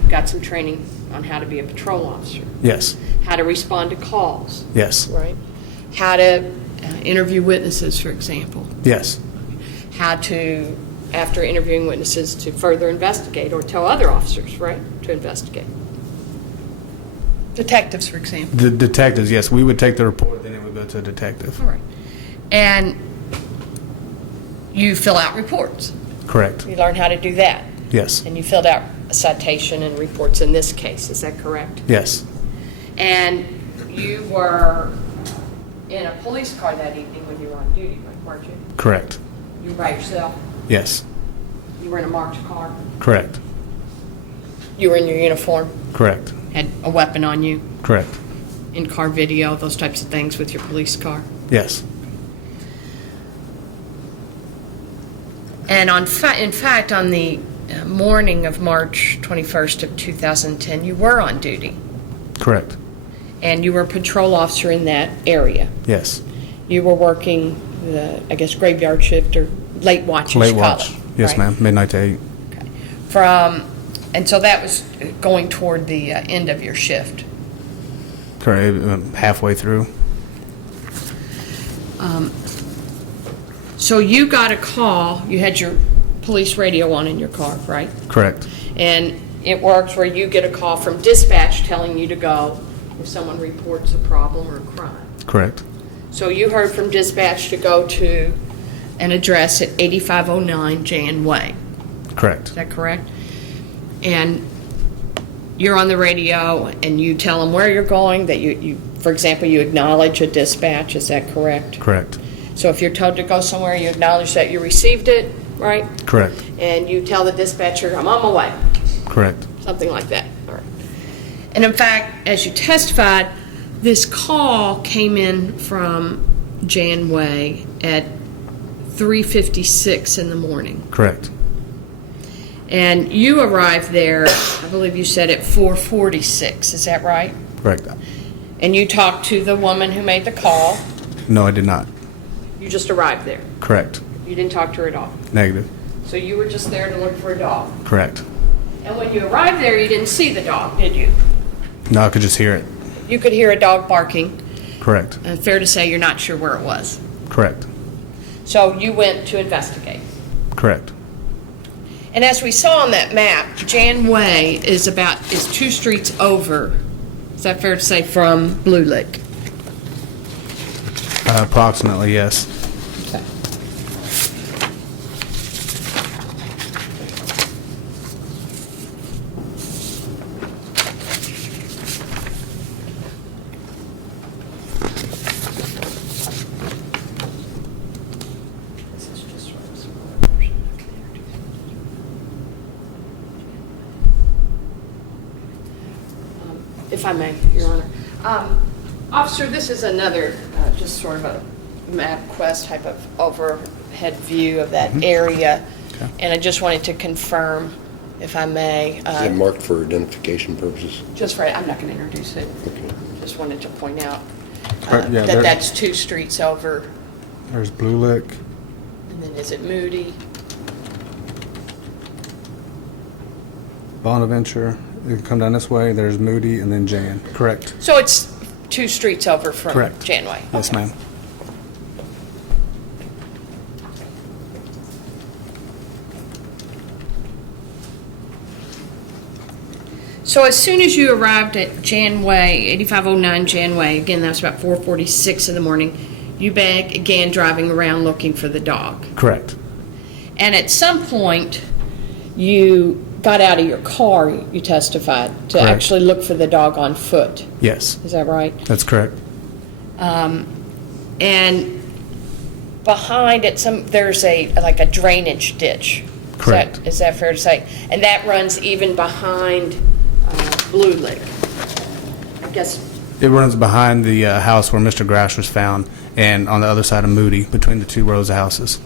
got some training on how to be a patrol officer, Yes. how to respond to calls, Yes. right? How to interview witnesses, for example. Yes. How to, after interviewing witnesses, to further investigate or tell other officers, right, to investigate. Detectives, for example. The detectives, yes. We would take the report, then it would go to a detective. All right. And you fill out reports. Correct. You learn how to do that. Yes. And you filled out a citation and reports in this case, is that correct? Yes. And you were in a police car that evening when you were on duty, weren't you? Correct. You were by yourself? Yes. You were in a marked car? Correct. You were in your uniform? Correct. Had a weapon on you? Correct. In-car video, those types of things with your police car? Yes. And in fact, on the morning of March 21st of 2010, you were on duty. Correct. And you were a patrol officer in that area. Yes. You were working the, I guess, graveyard shift or late watch, Late as you call watch. it, Yes, right? ma'am. Midnight to 8. Okay. And so that was going toward the end of your shift. Correct. Halfway through. So you got a call, you had your police radio on in your car, right? Correct. And it works where you get a call from dispatch telling you to go if someone reports a problem or a crime. Correct. So you heard from dispatch to go to an address at 8509 Jan Way. Correct. Is that correct? And you're on the radio and you tell them where you're going, that you for example, you acknowledge a dispatch, is that correct? Correct. So if you're told to go somewhere, you acknowledge that you received it, right? Correct. And you tell the dispatcher, I'm on my way, Correct. something like that. All right. And in fact, as you testified, this call came in from Jan Way at 3:56 in the morning. Correct. And you arrived there, I believe you said at 4:46, is that right? Correct. And you talked to the woman who made the call. No, I did not. You just arrived there. Correct. You didn't talk to her at all. Negative. So you were just there to look for a dog. Correct. And when you arrived there, you didn't see the dog, did you? No, I could just hear it. You could hear a dog barking. Correct. Fair to say you're not sure where it was. Correct. So you went to investigate. Correct. And as we saw on that map, Jan Way is 2 streets over. Is that fair to say, from Blue Lick? Approximately, yes. Okay. If I may, Your Honor. Officer, this is another, just sort of a MapQuest type of overhead view of that area. Okay. And I just wanted to confirm, if I may. Is it marked for identification purposes? Just for, I'm not going to introduce it. Okay. Just wanted to point out Yeah, that that's 2 streets over. There's Blue Lick. And then is it Moody? Bonaventure. You can come down this way. There's Moody and then Jan. Correct. So it's 2 streets over from Correct. Janway? Yes, Okay. ma'am. So as soon as you arrived at Janway, 8509 Janway, again, that was about 4:46 in the morning, you began driving around looking for the dog. Correct. And at some point, you got out of your car, you testified, to Correct. actually look for the dog on foot. Yes, Is that right? that's correct. And behind it, there's like a drainage ditch. Correct. Is that fair to say? And that runs even behind Blue Lick. I guess, It runs behind the house where Mr. Grasch was found and on the other side of Moody, between the 2 rows of houses.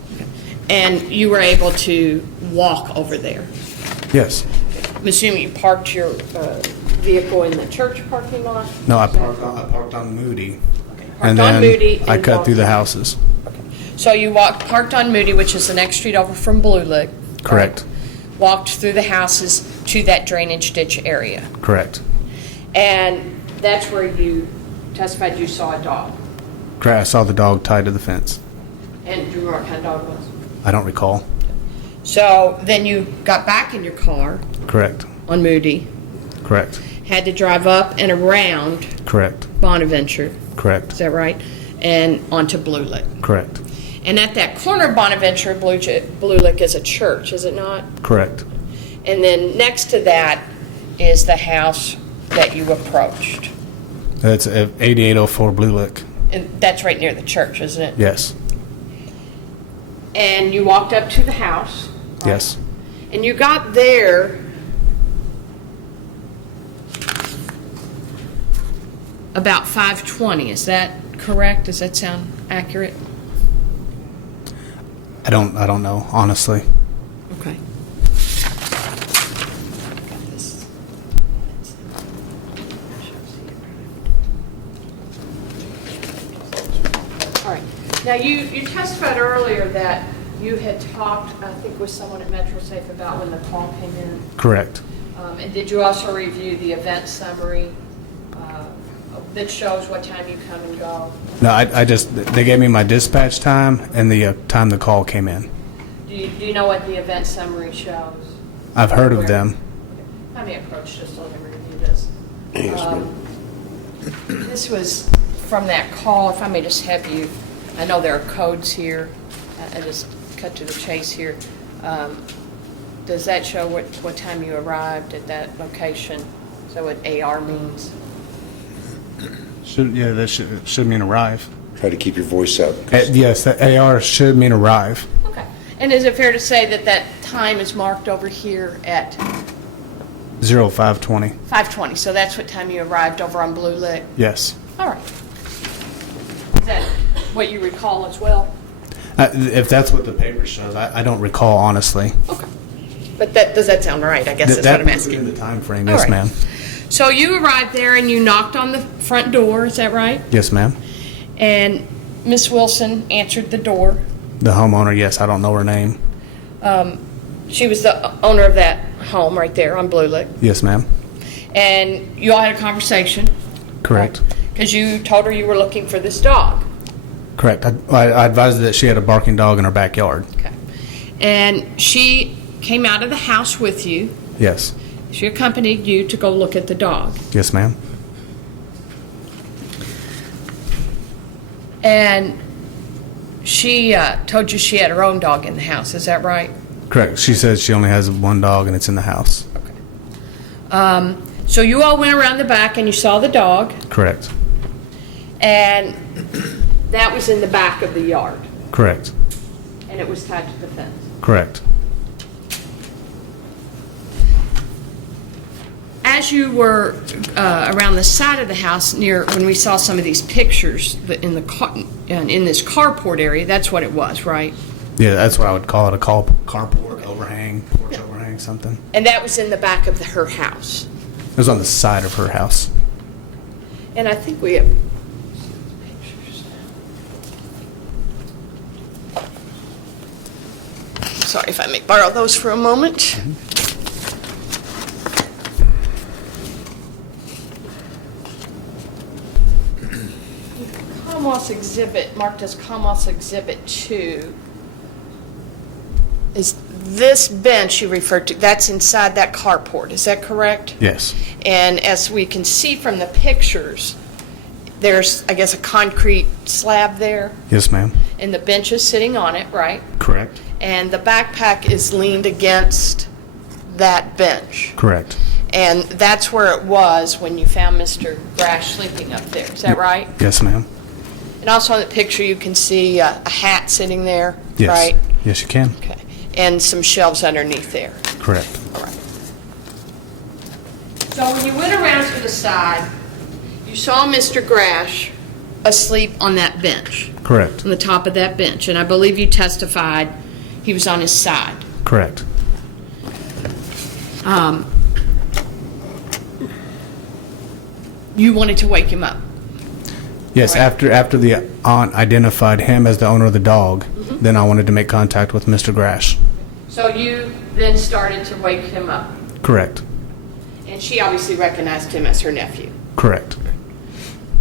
and you were able to walk over there. Yes. I'm assuming you parked your vehicle in the church parking lot? No, I parked on Moody. Parked And on then Moody I and cut walked through the in. houses. So you parked on Moody, which is the next street over from Blue Lick. Correct. Right? Walked through the houses to that drainage ditch area. Correct. And that's where you testified you saw a dog. Correct. I saw the dog tied to the fence. And do you remember what kind of dog it was? I don't recall. So then you got back in your car Correct. on Moody, Correct. had to drive up and around Correct. Bonaventure, is Correct. that right? And onto Blue Lick. Correct. And at that corner of Bonaventure and Blue Lick is a church, is it not? Correct. And then next to that is the house that you approached. That's 8804 Blue Lick. And that's right near the church, isn't it? Yes. And you walked up to the house. right? Yes. And you got there about 5:20. Is that correct? Does that sound accurate? I don't know, honestly. Okay. Got this. All right. Now, you testified earlier that you had talked, I think, with someone at MetroSafe about when the call came in. Correct. And did you also review the event summary that shows what time you come and go? No, I just, they gave me my dispatch time and the time the call came in. Do you know what the event summary shows? I've heard of them. Let me approach just so I can review this. Yes, ma'am. This was from that call, if I may just have you, I know there are codes here, I just cut to the chase here. Does that show what time you arrived at that location? Is that what AR means? That should mean arrive. Try to keep your voice up. Yes, that AR should mean arrive. Okay. And is it fair to say that that time is marked over here at 0520. 5:20? So that's what time you arrived over on Blue Lick? Yes. All right. Is that what you recall as well? If that's what the paper shows, I don't recall, honestly. Okay. But does that sound right? I guess that's what I'm asking. In the time frame, All yes, right. ma'am. So you arrived there and you knocked on the front door, is that right? Yes, ma'am. And Miss Wilson answered the door. The homeowner, yes, I don't know her name. She was the owner of that home right there on Blue Lick. Yes, ma'am. And you all had a conversation. Correct. Because you told her you were looking for this dog. Correct. I advised her that she had a barking dog in her backyard. Okay. And she came out of the house with you. Yes. She accompanied you to go look at the dog. Yes, ma'am. And she told you she had her own dog in the house. Is that right? Correct. She says she only has one dog and it's in the house. So you all went around the back and you saw the dog. Correct. And that was in the back of the yard. Correct. And it was tied to the fence. Correct. As you were around the side of the house near when we saw some of these pictures in the in this carport area, that's what it was, right? Yeah, that's what I would call it, a carport overhang, porch overhang, something. And that was in the back of her house. It was on the side of her house. And I think we have pictures. Sorry if I may borrow those for a moment. Commonwealth's exhibit, marked as Commonwealth's Exhibit 2, is this bench you referred to, that's inside that carport, is that correct? Yes. And as we can see from the pictures, there's, I guess, a concrete slab there, Yes, ma'am. and the bench is sitting on it, right? Correct. And the backpack is leaned against that bench. Correct. And that's where it was when you found Mr. Grasch sleeping up there, is that right? Yes, ma'am. And also in the picture, you can see a hat sitting there, Yes. right? Yes, you can. Okay. And some shelves underneath there. Correct. All right. So when you went around to the side, you saw Mr. Grasch asleep on that bench, Correct. on the top of that bench. And I believe you testified he was on his side. Correct. You wanted to wake him up. Yes, Right. after the aunt identified him as the owner of the dog, then I wanted to make contact with Mr. Grasch. So you then started to wake him up. Correct. And she obviously recognized him as her nephew. Correct.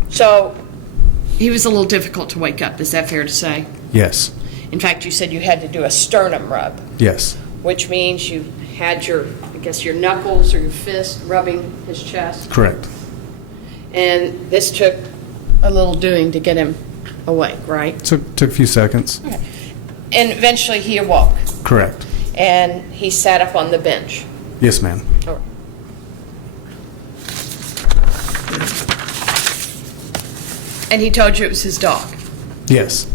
So he was a little difficult to wake up, is that fair to say? Yes. In fact, you said you had to do a sternum rub, Yes. which means you had your, I guess, your knuckles or your fist rubbing his chest. Correct. And this took a little doing to get him awake, right? Took a few seconds. And eventually he awoke, Correct. and he sat up on the bench. Yes, ma'am. All right. And he told you it was his dog. Yes.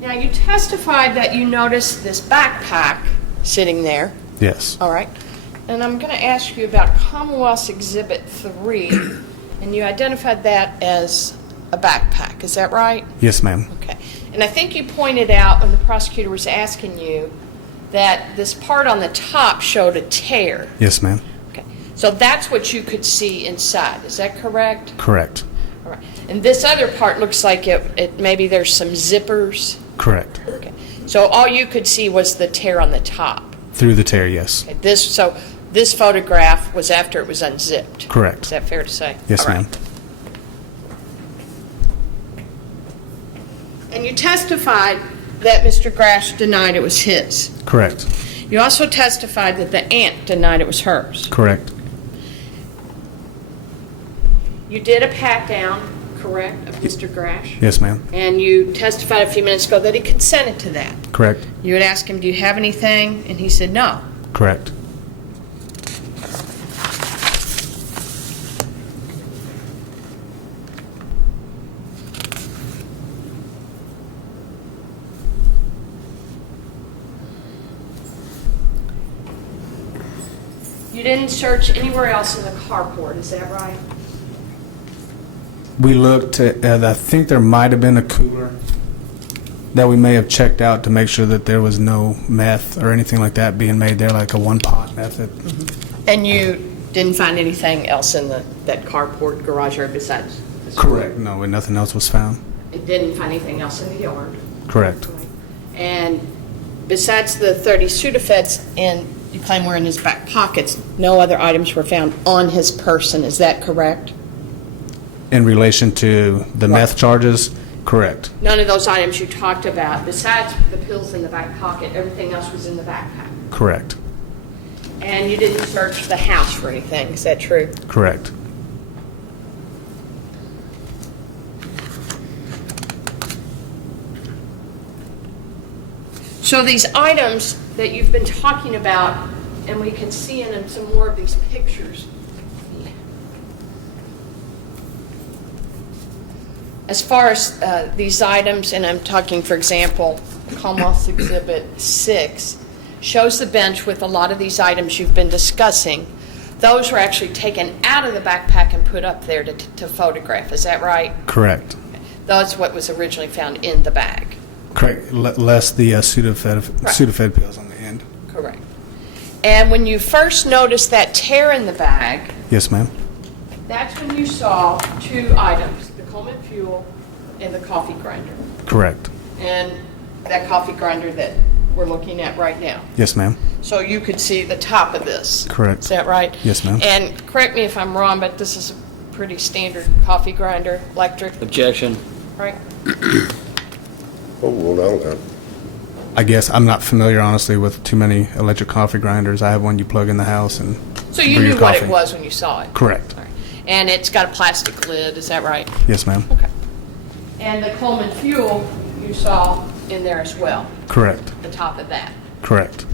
Now, you testified that you noticed this backpack sitting there. Yes. All right. And I'm going to ask you about Commonwealth's Exhibit 3, and you identified that as a backpack. Is that right? Yes, ma'am. Okay. And I think you pointed out when the prosecutor was asking you that this part on the top showed a tear. Yes, ma'am. Okay. So that's what you could see inside. Is that correct? Correct. All right. And this other part looks like it maybe there's some zippers. Correct. Okay. So all you could see was the tear on the top. Through the tear, yes. Okay. This photograph was after it was unzipped. Correct. Is that fair to say? Yes, All right. ma'am. And you testified that Mr. Grasch denied it was his. Correct. You also testified that the aunt denied it was hers. Correct. You did a pat-down, correct, of Mr. Grasch? Yes, ma'am. And you testified a few minutes ago that he consented to that. Correct. You would ask him, do you have anything? And he said no. Correct. didn't search anywhere else in the carport, is that right? We looked at, I think there might have been a cooler that we may have checked out to make sure that there was no meth or anything like that being made there, like a one-pot method. And you didn't find anything else in that carport garage area besides? this? Correct. No, and nothing else was found. It didn't find anything else in the yard? Correct. And besides the 30 Sudafeds, and you claim were in his back pockets, no other items were found on his person, is that correct? In relation to the meth charges, correct. None of those items you talked about, besides the pills in the back pocket, everything else was in the backpack? Correct. And you didn't search the house for anything, is that true? Correct. So these items that you've been talking about, and we can see in them some more of these pictures. As far as these items, and I'm talking, for example, Commonwealth Exhibit 6, shows the bench with a lot of these items you've been discussing. Those were actually taken out of the backpack and put up there to photograph. Is that right? Correct. That's what was originally found in the bag. Correct. Less the Sudafed pills on the end. Correct. And when you first noticed that tear in the bag, Yes, ma'am. that's when you saw two items, the Coleman fuel and the coffee grinder. Correct. And that coffee grinder that we're looking at right now. Yes, ma'am. So you could see the top of this. Correct. Is that right? Yes, ma'am. And correct me if I'm wrong, but this is a pretty standard coffee grinder, electric, Objection. right? Oh, well, no. I guess I'm not familiar, honestly, with too many electric coffee grinders. I have one you plug in the house and So you brew your knew what it coffee. was when you saw it? Correct. All right. And it's got a plastic lid, is that right? Yes, ma'am. Okay. And the Coleman fuel you saw in there as well, Correct. the top of that. Correct.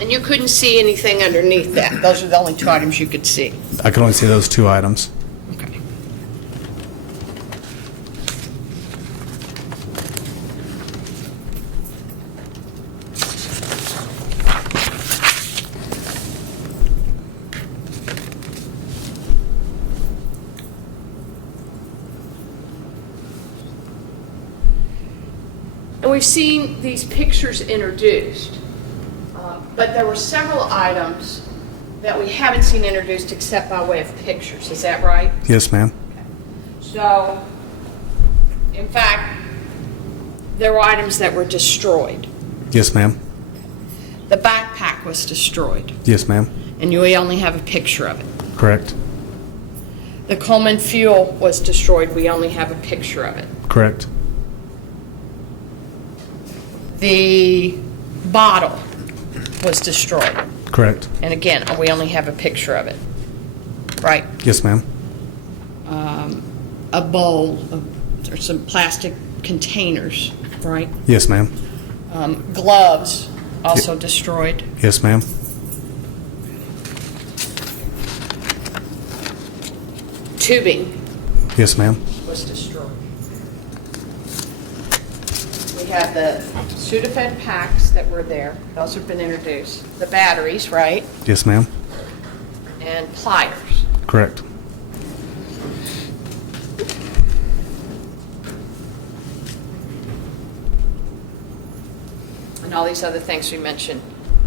And you couldn't see anything underneath that? Those are the only two items you could see? I can only see those two items. Okay. And we've seen these pictures introduced, but there were several items that we haven't seen introduced except by way of pictures. Is that right? Yes, ma'am. So, in fact, there were items that were destroyed. Yes, ma'am. The backpack was destroyed, Yes, ma'am. and you only have a picture of it. Correct. The Coleman fuel was destroyed. We only have a picture of it. Correct. The bottle was destroyed. Correct. And again, we only have a picture of it. Right? Yes, ma'am. A bowl, or some plastic containers, right? Yes, ma'am. Gloves, also destroyed. Yes, ma'am. Tubing Yes, ma'am. was destroyed. We have the Sudafed packs that were there. Those have been introduced. The batteries, right? Yes, ma'am. And pliers. Correct. And all these other things we mentioned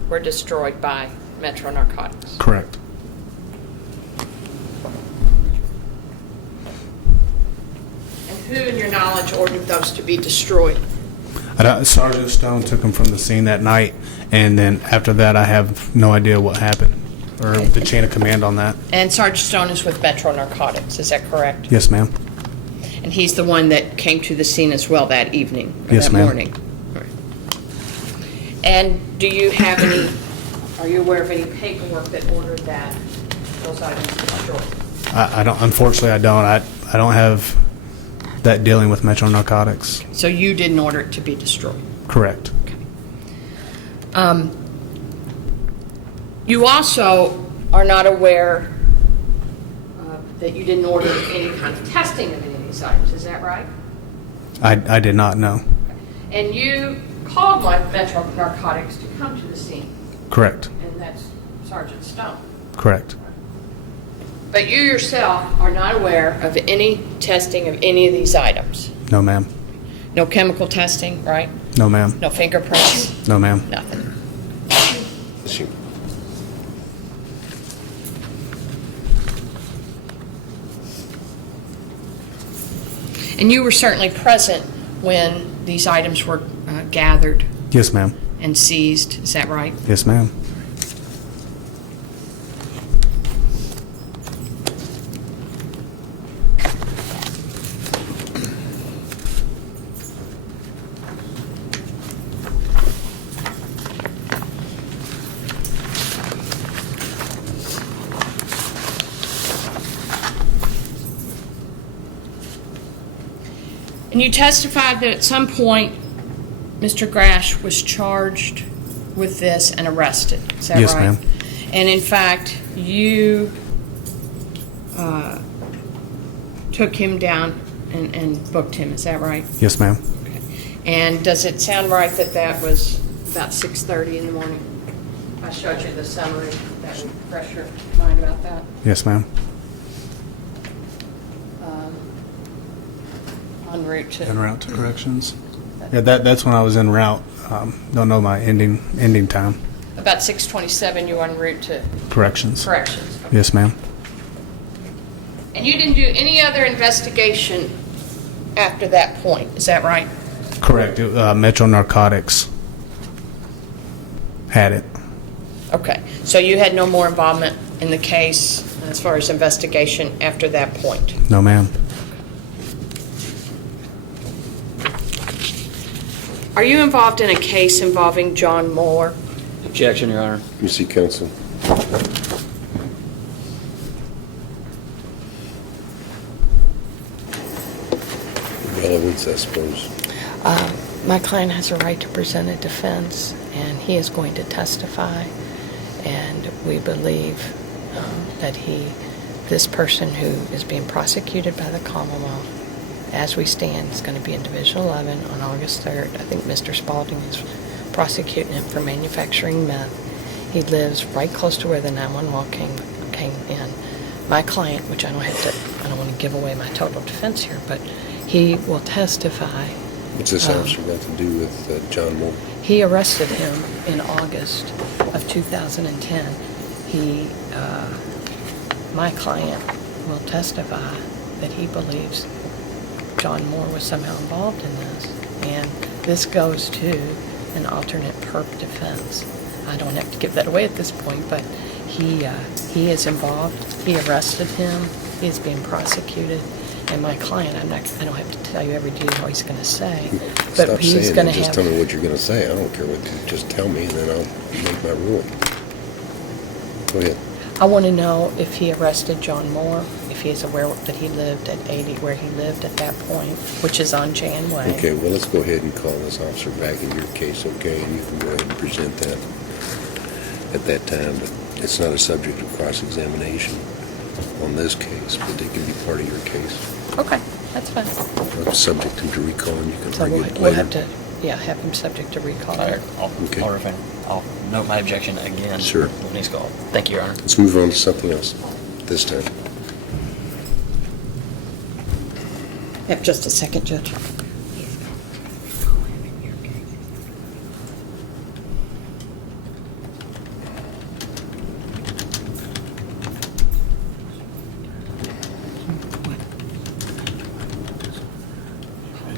were destroyed by Metro Narcotics. Correct. And who, in your knowledge, ordered those to be destroyed? Sergeant Stone took him from the scene that night, and then after that, I have no idea what happened, or the chain of command on that. And Sergeant Stone is with Metro Narcotics, is that correct? Yes, ma'am. And he's the one that came to the scene as well that evening, or Yes, that ma'am. morning? All right. And do you have any, are you aware of any paperwork that ordered that, those items destroyed? I don't. Unfortunately, I don't. I don't have that dealing with Metro Narcotics. So you didn't order it to be destroyed? Correct. You also are not aware that you didn't order any kind of testing of any of these items, is that right? I did not know. And you called Metro Narcotics to come to the scene, Correct. and that's Sergeant Stone. Correct. But you yourself are not aware of any testing of any of these items? No, ma'am. No chemical testing, right? No, ma'am. No fingerprints? No, ma'am. Nothing. She- And you were certainly present when these items were gathered Yes, ma'am. and seized, is that right? Yes, ma'am. And you testified that at some point, Mr. Grasch was charged with this and arrested, is that right? Yes, ma'am. And in fact, you took him down and booked him, is that right? Yes, ma'am. And does it sound right that that was about 6:30 in the morning? I showed you the summary, that would refresh your mind about that. Yes, ma'am. En route to... En route to corrections. Yeah, that's when I was en route. Don't know my ending time. About 6:27, you were en route to Corrections. corrections. Yes, ma'am. And you didn't do any other investigation after that point, is that right? Correct. Metro Narcotics had it. Okay, so you had no more involvement in the case as far as investigation after that point? No, ma'am. Are you involved in a case involving John Moore? Objection, Your Honor. You see, counsel. Relevance, I suppose. My client has a right to present a defense, and he is going to testify. And we believe that this person who is being prosecuted by the Commonwealth, as we stand, is going to be in Division 11 on August 3rd. I think Mr. Spalding is prosecuting him for manufacturing meth. He lives right close to where the 911 came in. My client, which I don't want to give away my total defense here, but he will testify. What's this officer got to do with John Moore? He arrested him in August of 2010. My client will testify that he believes John Moore was somehow involved in this, and this goes to an alternate perp defense. I don't have to give that away at this point, but he is involved. He arrested him. He is being prosecuted. And my client, I don't have to tell you every detail he's going to say, but Stop he's saying going it. to Just have... tell me what you're going to say. I don't care what you just tell me, and then I'll make my ruling. Go ahead. I want to know if he arrested John Moore, if he is aware that he lived at 80, where he lived at that point, which is on Jan Way. Okay, well, let's go ahead and call this officer back in your case, okay? And you can go ahead and present that at that time. But it's not a subject of cross-examination on this case, but it can be part of your case. Okay, that's fine. I'll subject him to recall, and you can So bring it we'll have later. to, have him subject to recall. Okay. I'll note my objection again. Sure. When he's called. Thank you, Your Honor. Let's move on to something else this time. Have just a second, Judge.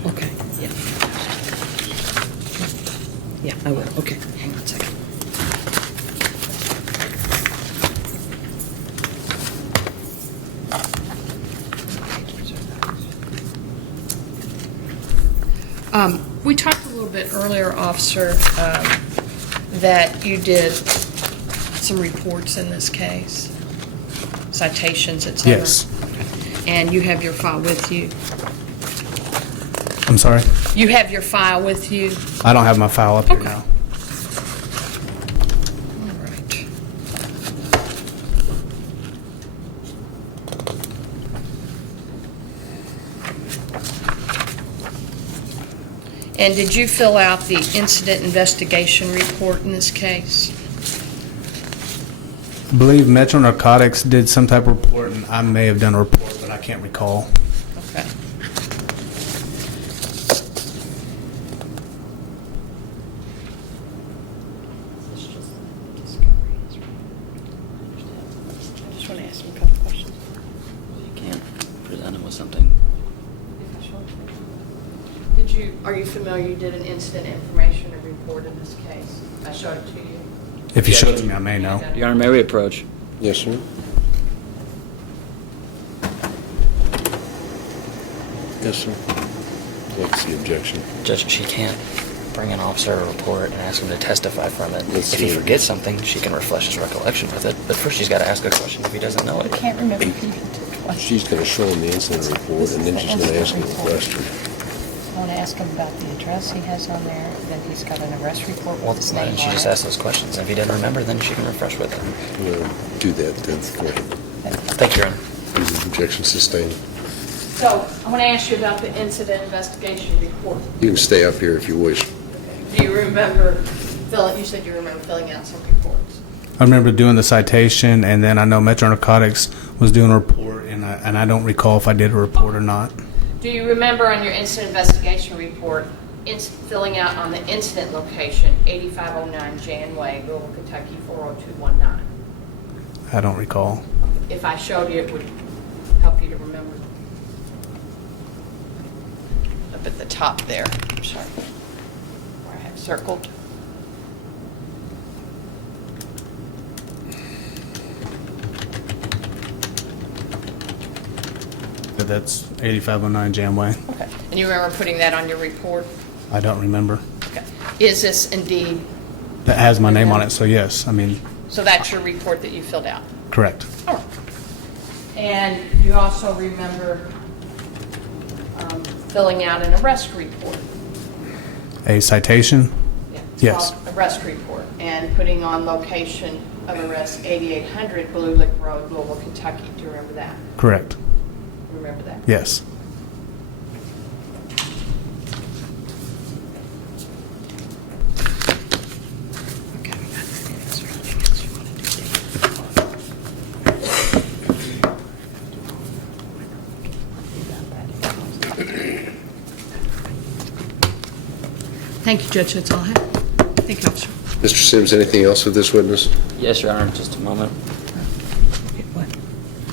Okay, yeah. Yeah, I will. Okay, hang on a second. We talked a little bit earlier, Officer, that you did some reports in this case, citations, et cetera. Yes. And you have your file with you? I'm sorry? You have your file with you? I don't have my file up here Okay. now. All right. And did you fill out the incident investigation report in this case? believe Metro Narcotics did some type of report, and I may have done a report, but I can't recall. Okay. I just want to ask him a couple questions. You can't present him with something. Are you familiar, you did an incident information report in this case? I showed it to you. If you show it to me, I may know. Your Honor, may we approach? Yes, sir. Yes, sir. What's the objection? Judge, she can't bring an officer a report and ask him to testify from it. Let's If he see. forgets something, she can refresh his recollection with it. But first, she's got to ask a question if he doesn't know I it. can't remember if he took one. She's going to show him the incident report, and then she's going to ask him a question. I want to ask him about the address he has on there, then he's got an arrest report Well, with his why name didn't she on just it. ask those questions? If he doesn't remember, then she can refresh with it. We'll do that then. Go ahead. Thank you, Your Honor. Objection sustained. So, I want to ask you about the incident investigation report. You can stay up here if you wish. Do you remember you said you remember filling out some reports? I remember doing the citation, and then I know Metro Narcotics was doing a report, and I don't recall if I did a report or not. Do you remember on your incident investigation report, filling out on the incident location, 8509 Janway, Louisville, Kentucky, 40219? I don't recall. If I showed you, it would help you to remember. Up at the top there, I'm sorry, where I have circled. But that's 8509 Janway. Okay. And you remember putting that on your report? I don't remember. Okay. Is this indeed, That has my name on it, so yes. I mean, so that's your report that you filled out? correct. All right. And you also remember filling out an arrest report? A citation? Yeah, it's Yes. called Arrest report, and putting on location of arrest 8800 Blue Lick Road, Louisville, Kentucky. Do you remember that? Correct. Remember that? Yes. Thank you, Judge, that's all I have. Thank you, Officer. Mr. Sims, anything else with this witness? Yes, Your Honor, just a moment.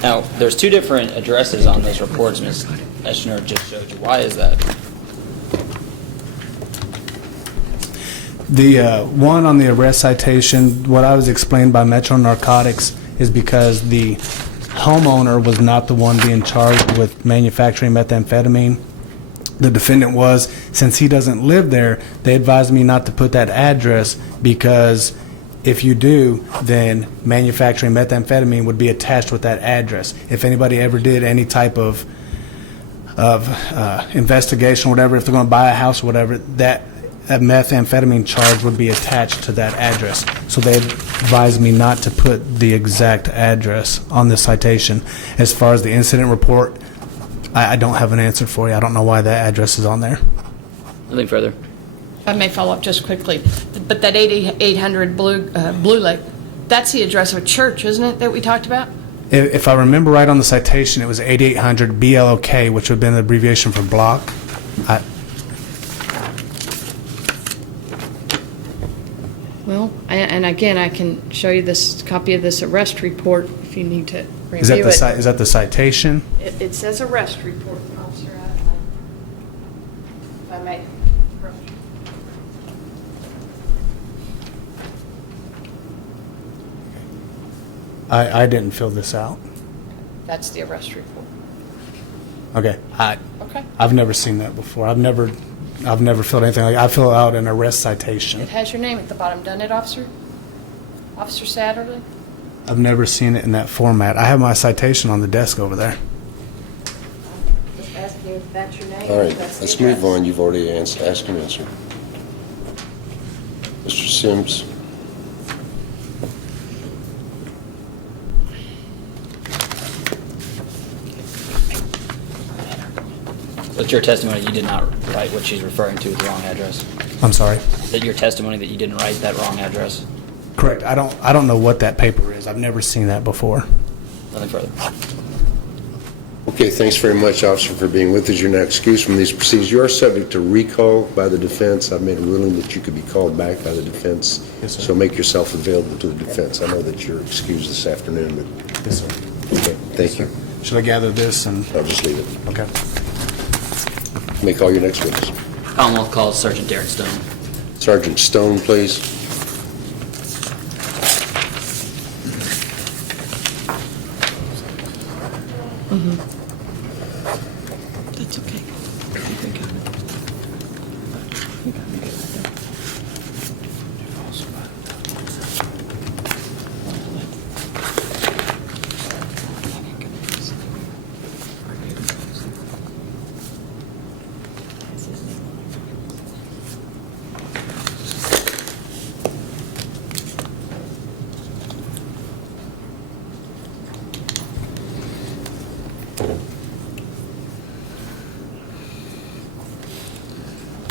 Now, there's two different addresses on those reports Ms. Eschner just showed you. Why is that? The one on the arrest citation, what I was explained by Metro Narcotics is because the homeowner was not the one being charged with manufacturing methamphetamine. The defendant was. Since he doesn't live there, they advised me not to put that address because if you do, then manufacturing methamphetamine would be attached with that address. If anybody ever did any type of investigation or whatever, if they're going to buy a house or whatever, that methamphetamine charge would be attached to that address. So they advised me not to put the exact address on the citation. As far as the incident report, I don't have an answer for you. I don't know why that address is on there. Nothing further. If I may follow up just quickly, but that 8800 Blue Lake, that's the address of a church, isn't it, that we talked about? If I remember right on the citation, it was 8800 BLOK, which would have been the abbreviation for block. Well, and again, I can show you this copy of this arrest report if you need to review Is that the it. is that the citation? It says arrest report, officer. If I may. I didn't fill this out. That's the arrest report. Okay. Okay. I've never seen that before. I've never filled anything like. I fill out an arrest citation. It has your name at the bottom, doesn't it, officer? Officer Satterley? I've never seen it in that format. I have my citation on the desk over there. Just asking you if that's your name. All right, if that's the let's address. move on. You've already asked and answered. Mr. Sims, So it's your testimony that you did not write what she's referring to with the wrong address? I'm sorry. Is it your testimony that you didn't write that wrong address? Correct. I don't know what that paper is. I've never seen that before. Nothing further. Okay, thanks very much, officer, for being with us. You're not excused from these proceedings. You are subject to recall by the defense. I've made a ruling that you could be called back by the defense. Yes, sir. So make yourself available to the defense. I know that you're excused this afternoon, but Yes, sir. okay, thank you. Should I gather this and? I'll just leave it. Okay. May call your next witness. Commonwealth calls Sergeant Darren Stone. Sergeant Stone, please. That's okay. I think I got it. You got me good right there.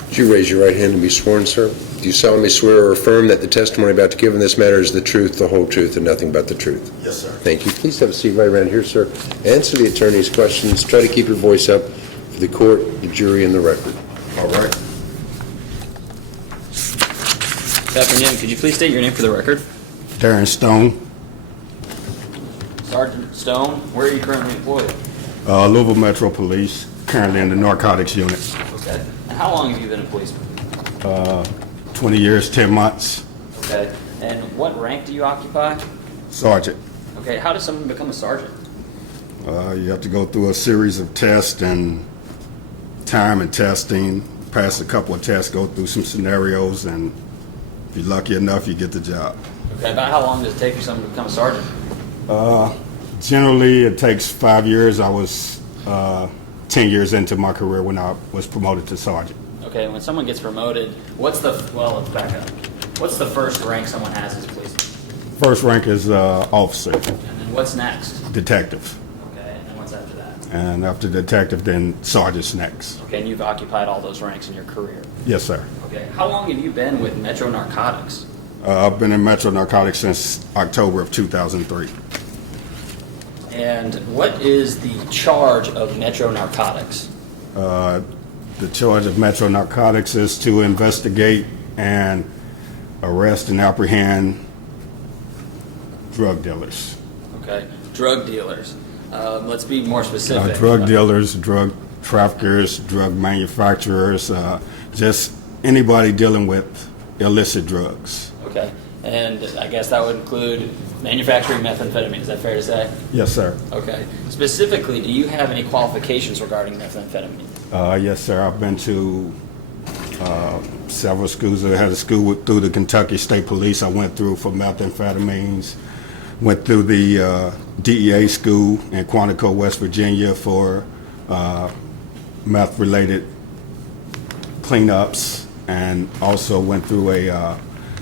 Would you raise your right hand and be sworn, sir? Do you solemnly swear or affirm that the testimony about to give in this matter is the truth, the whole truth, and nothing but the truth? Yes, sir. Thank you. Please have a seat right around here, sir. Answer the attorney's questions. Try to keep your voice up for the court, the jury, and the record. All right. Good afternoon. Could you please state your name for the record? Darren Stone, Sergeant Stone, where are you currently employed? Louisville Metro Police, currently in the narcotics unit. Okay. And how long have you been a policeman? 20 years, 10 months. Okay. And what rank do you occupy? Sergeant. Okay. How does someone become a sergeant? You have to go through a series of tests and time and testing, pass a couple of tests, go through some scenarios, and if you're lucky enough, you get the job. Okay. About how long does it take for someone to become a sergeant? Generally, it takes 5 years. I was 10 years into my career when I was promoted to sergeant. Okay. When someone gets promoted, let's back up. What's the first rank someone has as a policeman? First rank is officer, And then what's next? detective. Okay. And then what's after that? And after detective, then sergeant's next. Okay. And you've occupied all those ranks in your career. Yes, sir. Okay. How long have you been with Metro Narcotics? I've been in Metro Narcotics since October of 2003. And what is the charge of Metro Narcotics? The charge of Metro Narcotics is to investigate and arrest and apprehend drug dealers. Okay. Drug dealers. Let's be more specific. Drug dealers, drug traffickers, drug manufacturers, just anybody dealing with illicit drugs. Okay. And I guess that would include manufacturing methamphetamine. Is that fair to say? Yes, sir. Okay. Specifically, do you have any qualifications regarding methamphetamine? Yes, sir. I've been to several schools. I had a school through the Kentucky State Police. I went through for methamphetamines. Went through the DEA school in Quantico, West Virginia for meth-related cleanups, and also went through a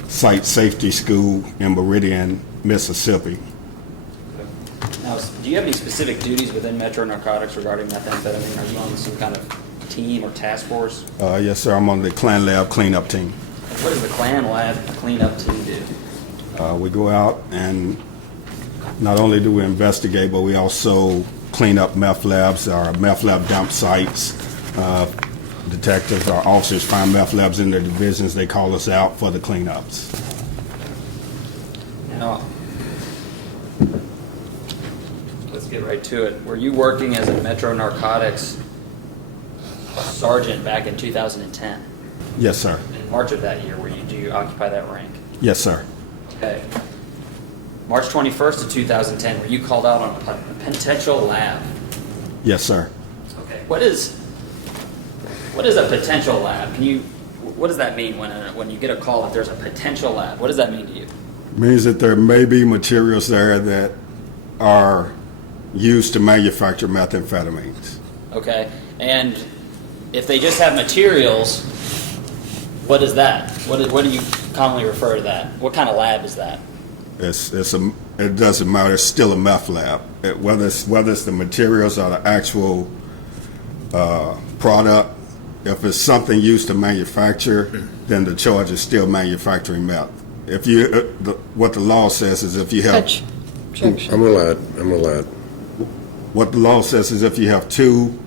site safety school in Meridian, Mississippi. Now, do you have any specific duties within Metro Narcotics regarding methamphetamine? Are you on some kind of team or task force? Yes, sir. I'm on the Clan Lab cleanup team. And what does the Clan Lab cleanup team do? We go out and not only do we investigate, but we also clean up meth labs, our meth lab dump sites. Detectives, our officers find meth labs in their divisions. They call us out for the cleanups. Now, let's get right to it. Were you working as a Metro Narcotics sergeant back in 2010? Yes, sir. In March of that year, do you occupy that rank? Yes, sir. Okay. March 21st of 2010, were you called out on a potential lab? Yes, sir. Okay. What is a potential lab? What does that mean when you get a call that there's a potential lab? What does that mean to you? It means that there may be materials there that are used to manufacture methamphetamines. Okay. And if they just have materials, what is that? What do you commonly refer to that? What kind of lab is that? It doesn't matter. It's still a meth lab. Whether it's the materials or the actual product, if it's something used to manufacture, then the charge is still manufacturing meth. if you, what the law says is if you have, Judge, objection. I'm allowed. what the law says is if you have 2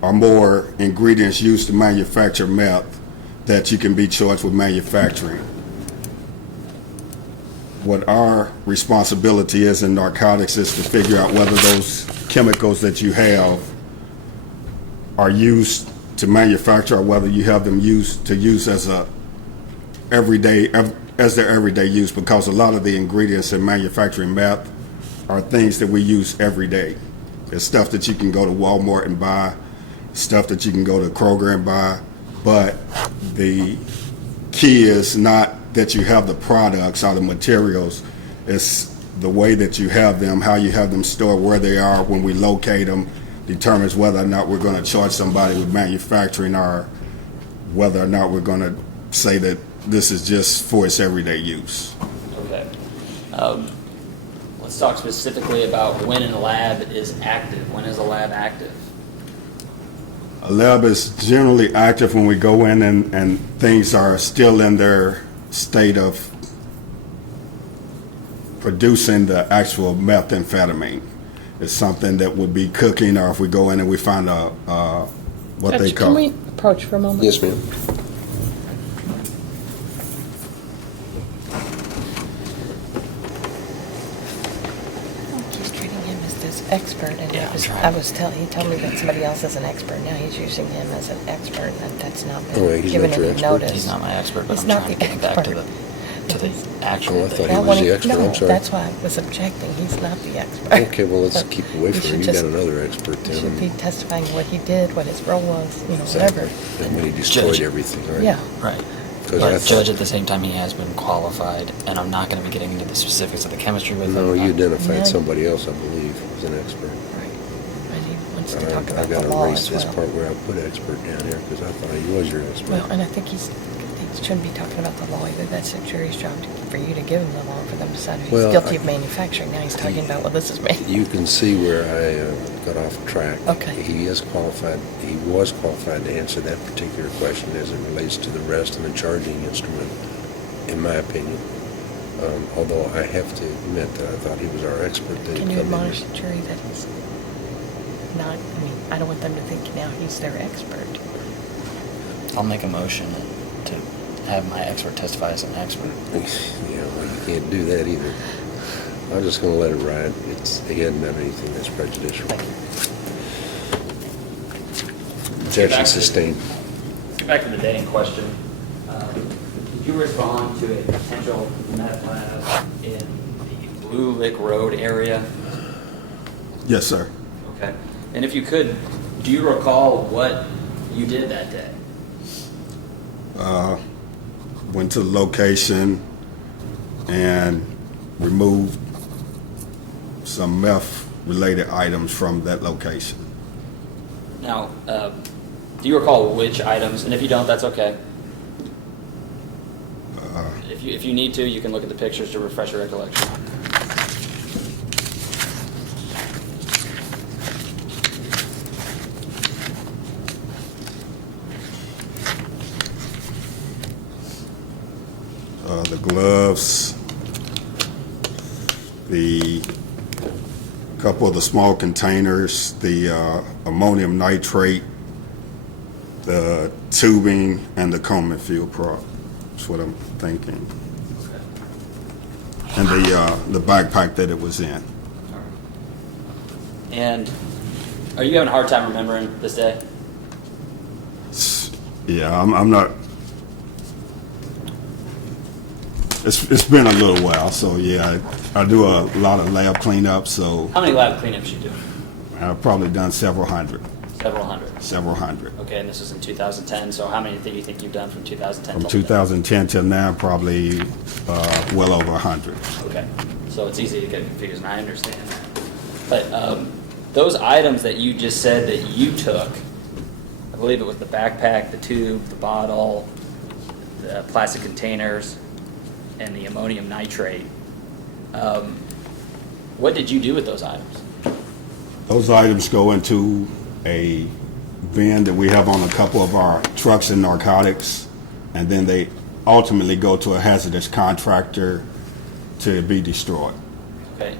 or more ingredients used to manufacture meth, that you can be charged with manufacturing. What our responsibility is in narcotics is to figure out whether those chemicals that you have are used to manufacture or whether you have them used to use as their everyday use, because a lot of the ingredients in manufacturing meth are things that we use every day. It's stuff that you can go to Walmart and buy, stuff that you can go to Kroger and buy, but the key is not that you have the products or the materials, it's the way that you have them, how you have them stored, where they are when we locate them, determines whether or not we're going to charge somebody with manufacturing or whether or not we're going to say that this is just for its everyday use. Okay. Let's talk specifically about when a lab is active. When is a lab active? A lab is generally active when we go in and things are still in their state of producing the actual methamphetamine. It's something that would be cooking, or if we go in and we find what they Judge, call. can we approach for a moment? Yes, ma'am. He's treating him as this expert, and Yeah, I'm trying. I was telling, he told me that somebody else is an expert. Now he's using him as an expert, and that's not Oh, wait, been he's given not your any expert? notice. He's not my expert, but He's I'm not trying to the get him back to the expert. actual Oh, I thought thing. he was the expert. No, I'm sorry. that's why I was objecting. He's not the expert. Okay, well, let's But keep away you from should it. You just- got another expert He should be then. testifying what he did, what his role was, whatever. And when he destroyed Judge. everything, right? Yeah. Right. 'Cause I But thought- Judge, at the same time, he has been qualified, and I'm not going to be getting into the specifics of the chemistry with No, him. you No. identified somebody else, I believe, as an expert. Right. And he wants to I've talk about got the to law erase as this well. part where I put expert down here, because I thought he was your expert. Well, and I think he shouldn't be talking about the law either. That's the jury's job for you to give him the law, for them to decide if he's Well, guilty of manufacturing. Now he's talking about, well, this is me. You can see where I got off track. Okay. He is qualified, he was qualified to answer that particular question as it relates to the rest and the charging instrument, in my opinion. Although I have to admit that I thought he was our expert. that Can you come in admonish here. the jury that he's not, I don't want them to think now he's their expert. I'll make a motion to have my expert testify as an expert. Yeah, well, you can't do that either. I'm just going to let it ride. He hadn't done anything that's prejudicial. Objection sustained. Let's get back to the day in question. Did you respond to a potential meth lab in the Blue Lick Road area? Yes, sir. Okay. And if you could, do you recall what you did that day? Went to the location and removed some meth-related items from that location. Now, do you recall which items? And if you don't, that's okay. If you need to, you can look at the pictures to refresh your recollection. The gloves, the couple of the small containers, the ammonium nitrate, the tubing, and the Coleman fuel prop. That's what I'm thinking. And the backpack that it was in. And are you having a hard time remembering this day? Yeah, I'm not. It's been a little while, so yeah, I do a lot of lab cleanup, so How many lab cleanups you do? I've probably done several hundred. Several hundred. Several hundred. Okay, and this was in 2010, so how many do you think you've done from 2010 From till today? 2010 till now, probably well over 100. Okay, so it's easy to get confused, and I understand that. But those items that you just said that you took, I believe it was the backpack, the tube, the bottle, the plastic containers, and the ammonium nitrate. What did you do with those items? Those items go into a bin that we have on a couple of our trucks in narcotics, and then they ultimately go to a hazardous contractor to be destroyed. Okay,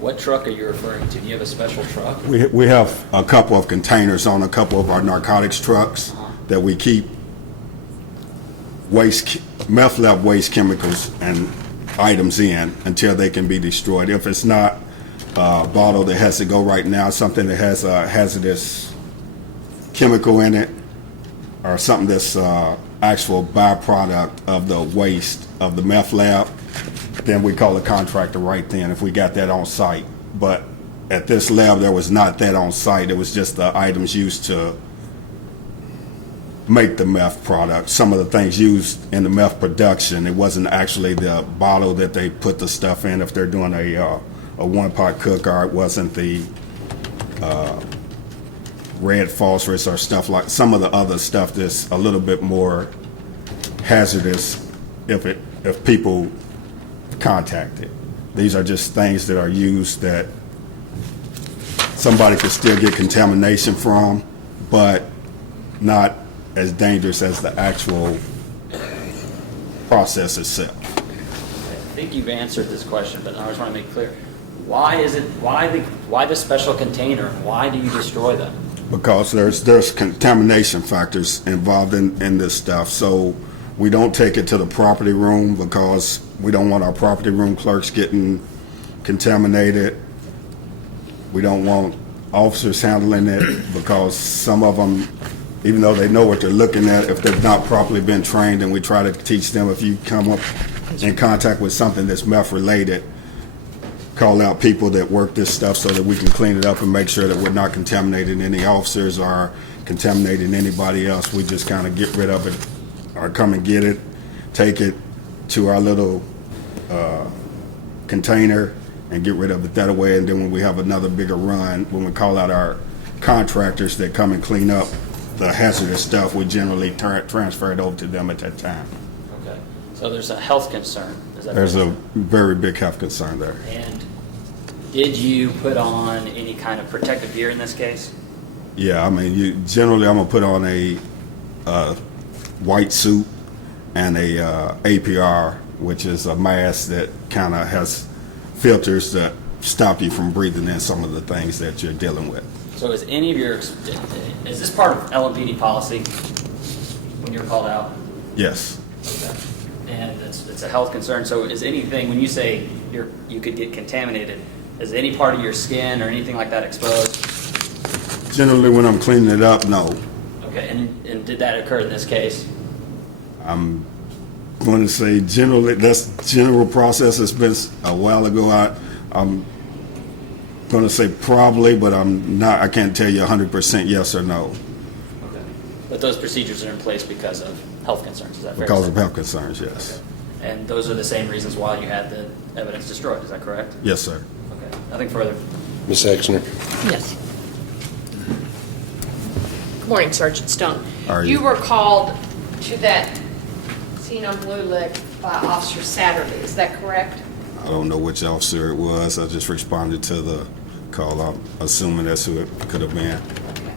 what truck are you referring to? Do you have a special truck? We have a couple of containers on a couple of our narcotics trucks that we keep meth lab waste chemicals and items in until they can be destroyed. If it's not a bottle that has to go right now, something that has a hazardous chemical in it, or something that's actual byproduct of the waste of the meth lab, then we call the contractor right then if we got that on site. But at this lab, there was not that on site. It was just the items used to make the meth product. Some of the things used in the meth production, it wasn't actually the bottle that they put the stuff in. If they're doing a one-pot cook, or it wasn't the red phosphorus or stuff like some of the other stuff that's a little bit more hazardous if people contact it. These are just things that are used that somebody could still get contamination from, but not as dangerous as the actual process itself. I think you've answered this question, but I just want to make clear. Why the special container, and why do you destroy them? Because there's contamination factors involved in this stuff. So we don't take it to the property room because we don't want our property room clerks getting contaminated. We don't want officers handling it because some of them, even though they know what they're looking at, if they've not properly been trained, and we try to teach them, if you come up in contact with something that's meth related, call out people that work this stuff so that we can clean it up and make sure that we're not contaminating any officers or contaminating anybody else. We just kind of get rid of it, or come and get it, take it to our little container and get rid of it that way. And then when we have another bigger run, when we call out our contractors that come and clean up the hazardous stuff, we generally transfer it over to them at that time. Okay, so there's a health concern. Is that There's right? a very big health concern there. And did you put on any kind of protective gear in this case? Yeah, I mean, generally I'm gonna put on a white suit and a APR, which is a mask that kind of has filters that stop you from breathing in some of the things that you're dealing with. So is any of is this part of LMPD policy when you're called out? Yes. Okay. And it's a health concern. So is anything, when you say you could get contaminated, is any part of your skin or anything like that exposed? Generally, when I'm cleaning it up, no. Okay, and did that occur in this case? I'm going to say generally, that's general process. It's been a while ago. I'm going to say probably, but I can't tell you 100% yes or no. Okay. But those procedures are in place because of health concerns, is that fair? Because of health concerns, yes. Okay. And those are the same reasons why you had the evidence destroyed, is that correct? Yes, sir. Okay, nothing further. Ms. Exner? Yes. Good morning, Sergeant Stone. How are you? You were called to that scene on Blue Lick by Officer Satterley, is that correct? I don't know which officer it was. I just responded to the call. I'm assuming that's who it could have been. Okay.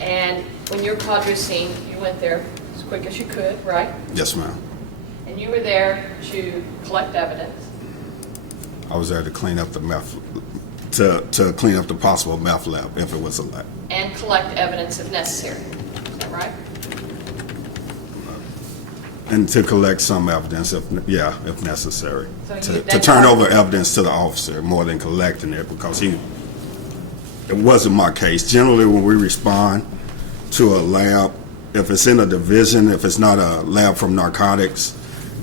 And when you were called to a scene, you went there as quick as you could, right? Yes, ma'am. And you were there to collect evidence. I was there to clean up the meth, to clean up the possible meth lab if it was a lab. And collect evidence if necessary, is that right? And to collect some evidence, if necessary. So you- To that's turn all- over evidence to the officer more than collecting it, because it wasn't my case. Generally, when we respond to a lab, if it's in a division, if it's not a lab from narcotics,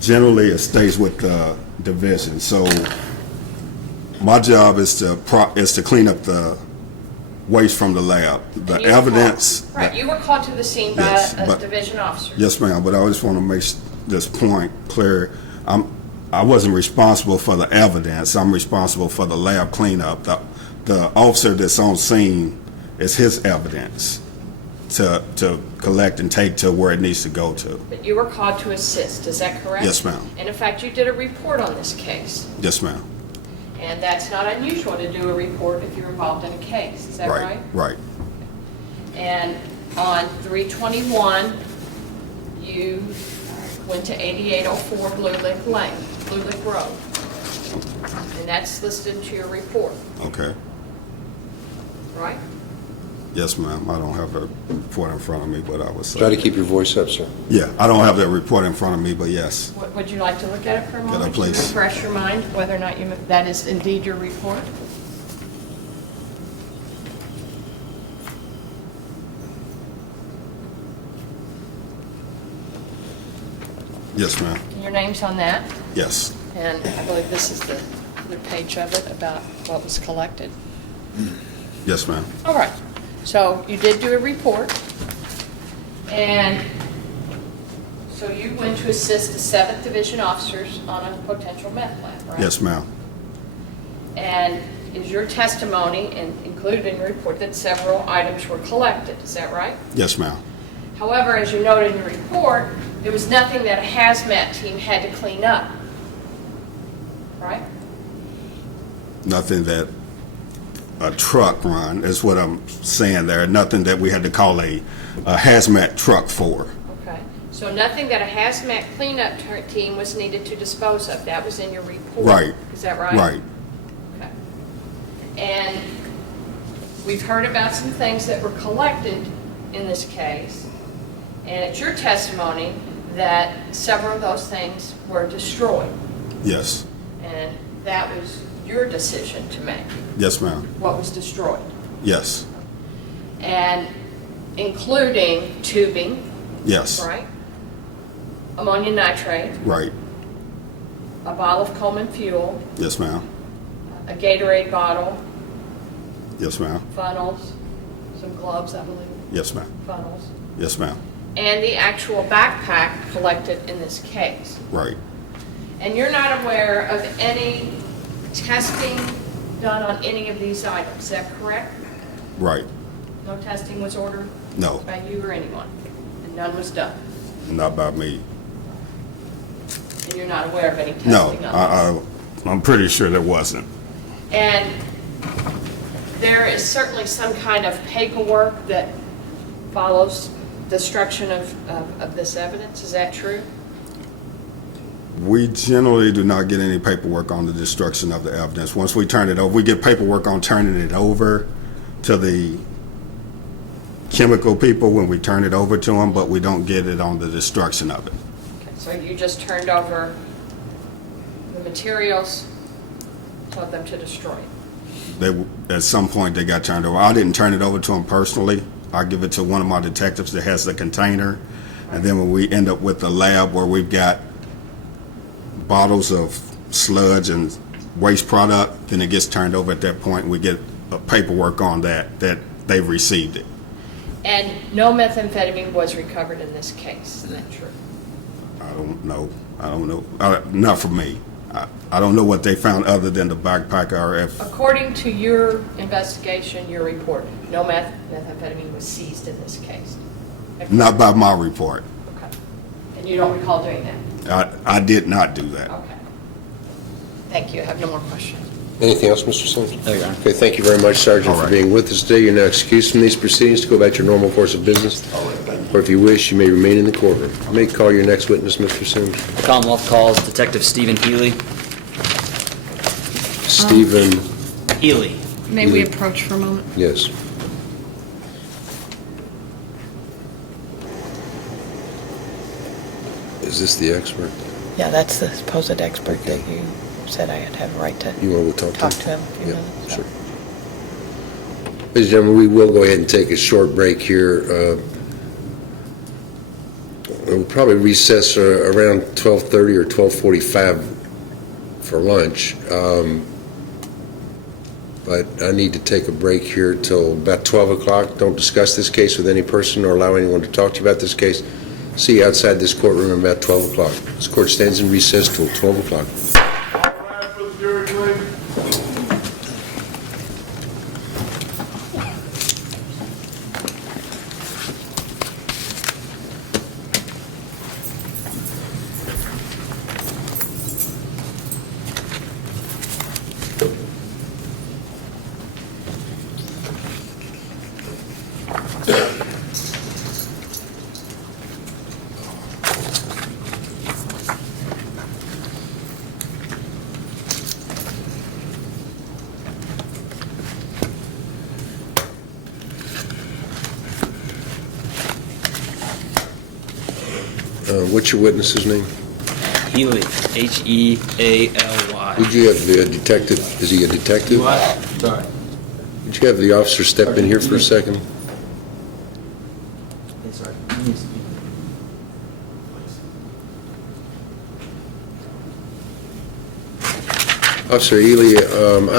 generally it stays with the division. So my job is to clean up the waste from the lab. The And you were evidence. called- Right, you were called to the scene by Yes, a but- division officer. Yes, ma'am, but I just want to make this point clear. I wasn't responsible for the evidence. I'm responsible for the lab cleanup. The officer that's on scene is his evidence to collect and take to where it needs to go to. But you were called to assist, is that correct? Yes, ma'am. And in fact, you did a report on this case. Yes, ma'am. And that's not unusual to do a report if you're involved in a case, is that right? Right. And on 3/21, you went to 8804 Blue Lick Lane, Blue Lick Road. And that's listed to your report, Okay. right? Yes, ma'am. I don't have the report in front of me, but I was. Try to keep your voice up, sir. Yeah, I don't have that report in front of me, but yes. Would you like to look at it for a moment? please? To refresh your mind whether or not that is indeed your report? Yes, ma'am. Your name's on that, Yes. and I believe this is the other page of it about what was collected. Yes, ma'am. All right, so you did do a report, and so you went to assist the 7th Division officers on a potential meth lab, right? Yes, ma'am. And is your testimony, and included in your report, that several items were collected, is that right? Yes, ma'am. However, as you noted in your report, there was nothing that a hazmat team had to clean up, right? Nothing that a truck run is what I'm saying there. Nothing that we had to call a hazmat truck for. Okay, so nothing that a hazmat cleanup team was needed to dispose of, that was in your report? Right. Is that right? Right. Okay. And we've heard about some things that were collected in this case, and it's your testimony that several of those things were destroyed, Yes. and that was your decision to make, Yes, ma'am. what was destroyed, Yes. and including tubing, Yes. right? Ammonia nitrate, Right. a bottle of Coleman fuel, Yes, ma'am. a Gatorade bottle, Yes, ma'am. funnels, some gloves, I believe, Yes, ma'am. funnels, Yes, ma'am. and the actual backpack collected in this case. Right. And you're not aware of any testing done on any of these items, is that correct? Right. No testing was ordered No, by you or anyone, and none was done? not by me. And you're not aware of any testing No, on this? I'm pretty sure there wasn't. And there is certainly some kind of paperwork that follows destruction of this evidence, is that true? We generally do not get any paperwork on the destruction of the evidence. Once we turn it over, we get paperwork on turning it over to the chemical people when we turn it over to them, but we don't get it on the destruction of it. Okay, so you just turned over the materials, told them to destroy it? At some point, they got turned over. I didn't turn it over to them personally. I give it to one of my detectives that has the container. And then when we end up with the lab where we've got bottles of sludge and waste product, then it gets turned over at that point, and we get paperwork on that they've received it. And no methamphetamine was recovered in this case, is that true? I don't know. Not for me. I don't know what they found other than the backpack RF. According to your investigation, your report, no methamphetamine was seized in this case? Not by my report. Okay. And you don't recall doing that? I did not do that. Okay. Thank you. I have no more questions. Anything else, Mr. Sims? No, Your Honor. Okay, thank you very much, Sergeant, All for right. being with us today. You're now excused from these proceedings to go back to your normal course of business. Or if you wish, you may remain in the courtroom. You may call your next witness, Mr. Sims. Commonwealth calls Detective Stephen Healy. Stephen, Healy. May we approach for a moment? yes. Is this the expert? Yeah, that's the supposed expert that you said I had to have a right to You want to talk to him a few Yeah, minutes. sure. Ladies and gentlemen, we will go ahead and take a short break here. We'll probably recess around 12:30 or 12:45 for lunch. But I need to take a break here till about 12 o'clock. Don't discuss this case with any person or allow anyone to talk to you about this case. See you outside this courtroom at about 12 o'clock. This court stands in recess till 12 o'clock. What's your witness's name? Healy, Healy. Would you have the detective, is he a detective? Sorry. Would you have the officer step in here for a second? Sorry. Officer Ely,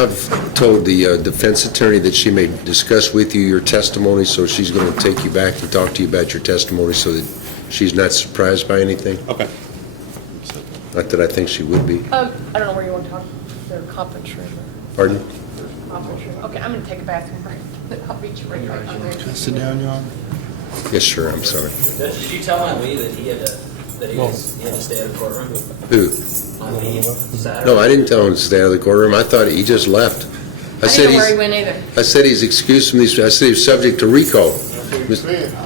I've told the defense attorney that she may discuss with you your testimony, so she's going to take you back and talk to you about your testimony so that she's not surprised by anything. Okay. Not that I think she would be. I don't know where you want to talk, their conference room or Pardon? conference room. Okay, I'm going to take a bathroom break. I'll meet you right there. Sit down, Your Honor. Yes, sir, I'm sorry. Judge, did you tell my Lee that he had to stay out of the courtroom? Who? On Lee Saturday? No, I didn't tell him to stay out of the courtroom. I thought he just left. I didn't know where he went either. I said he's excused from these, I said he was subject to recall. That's what he said.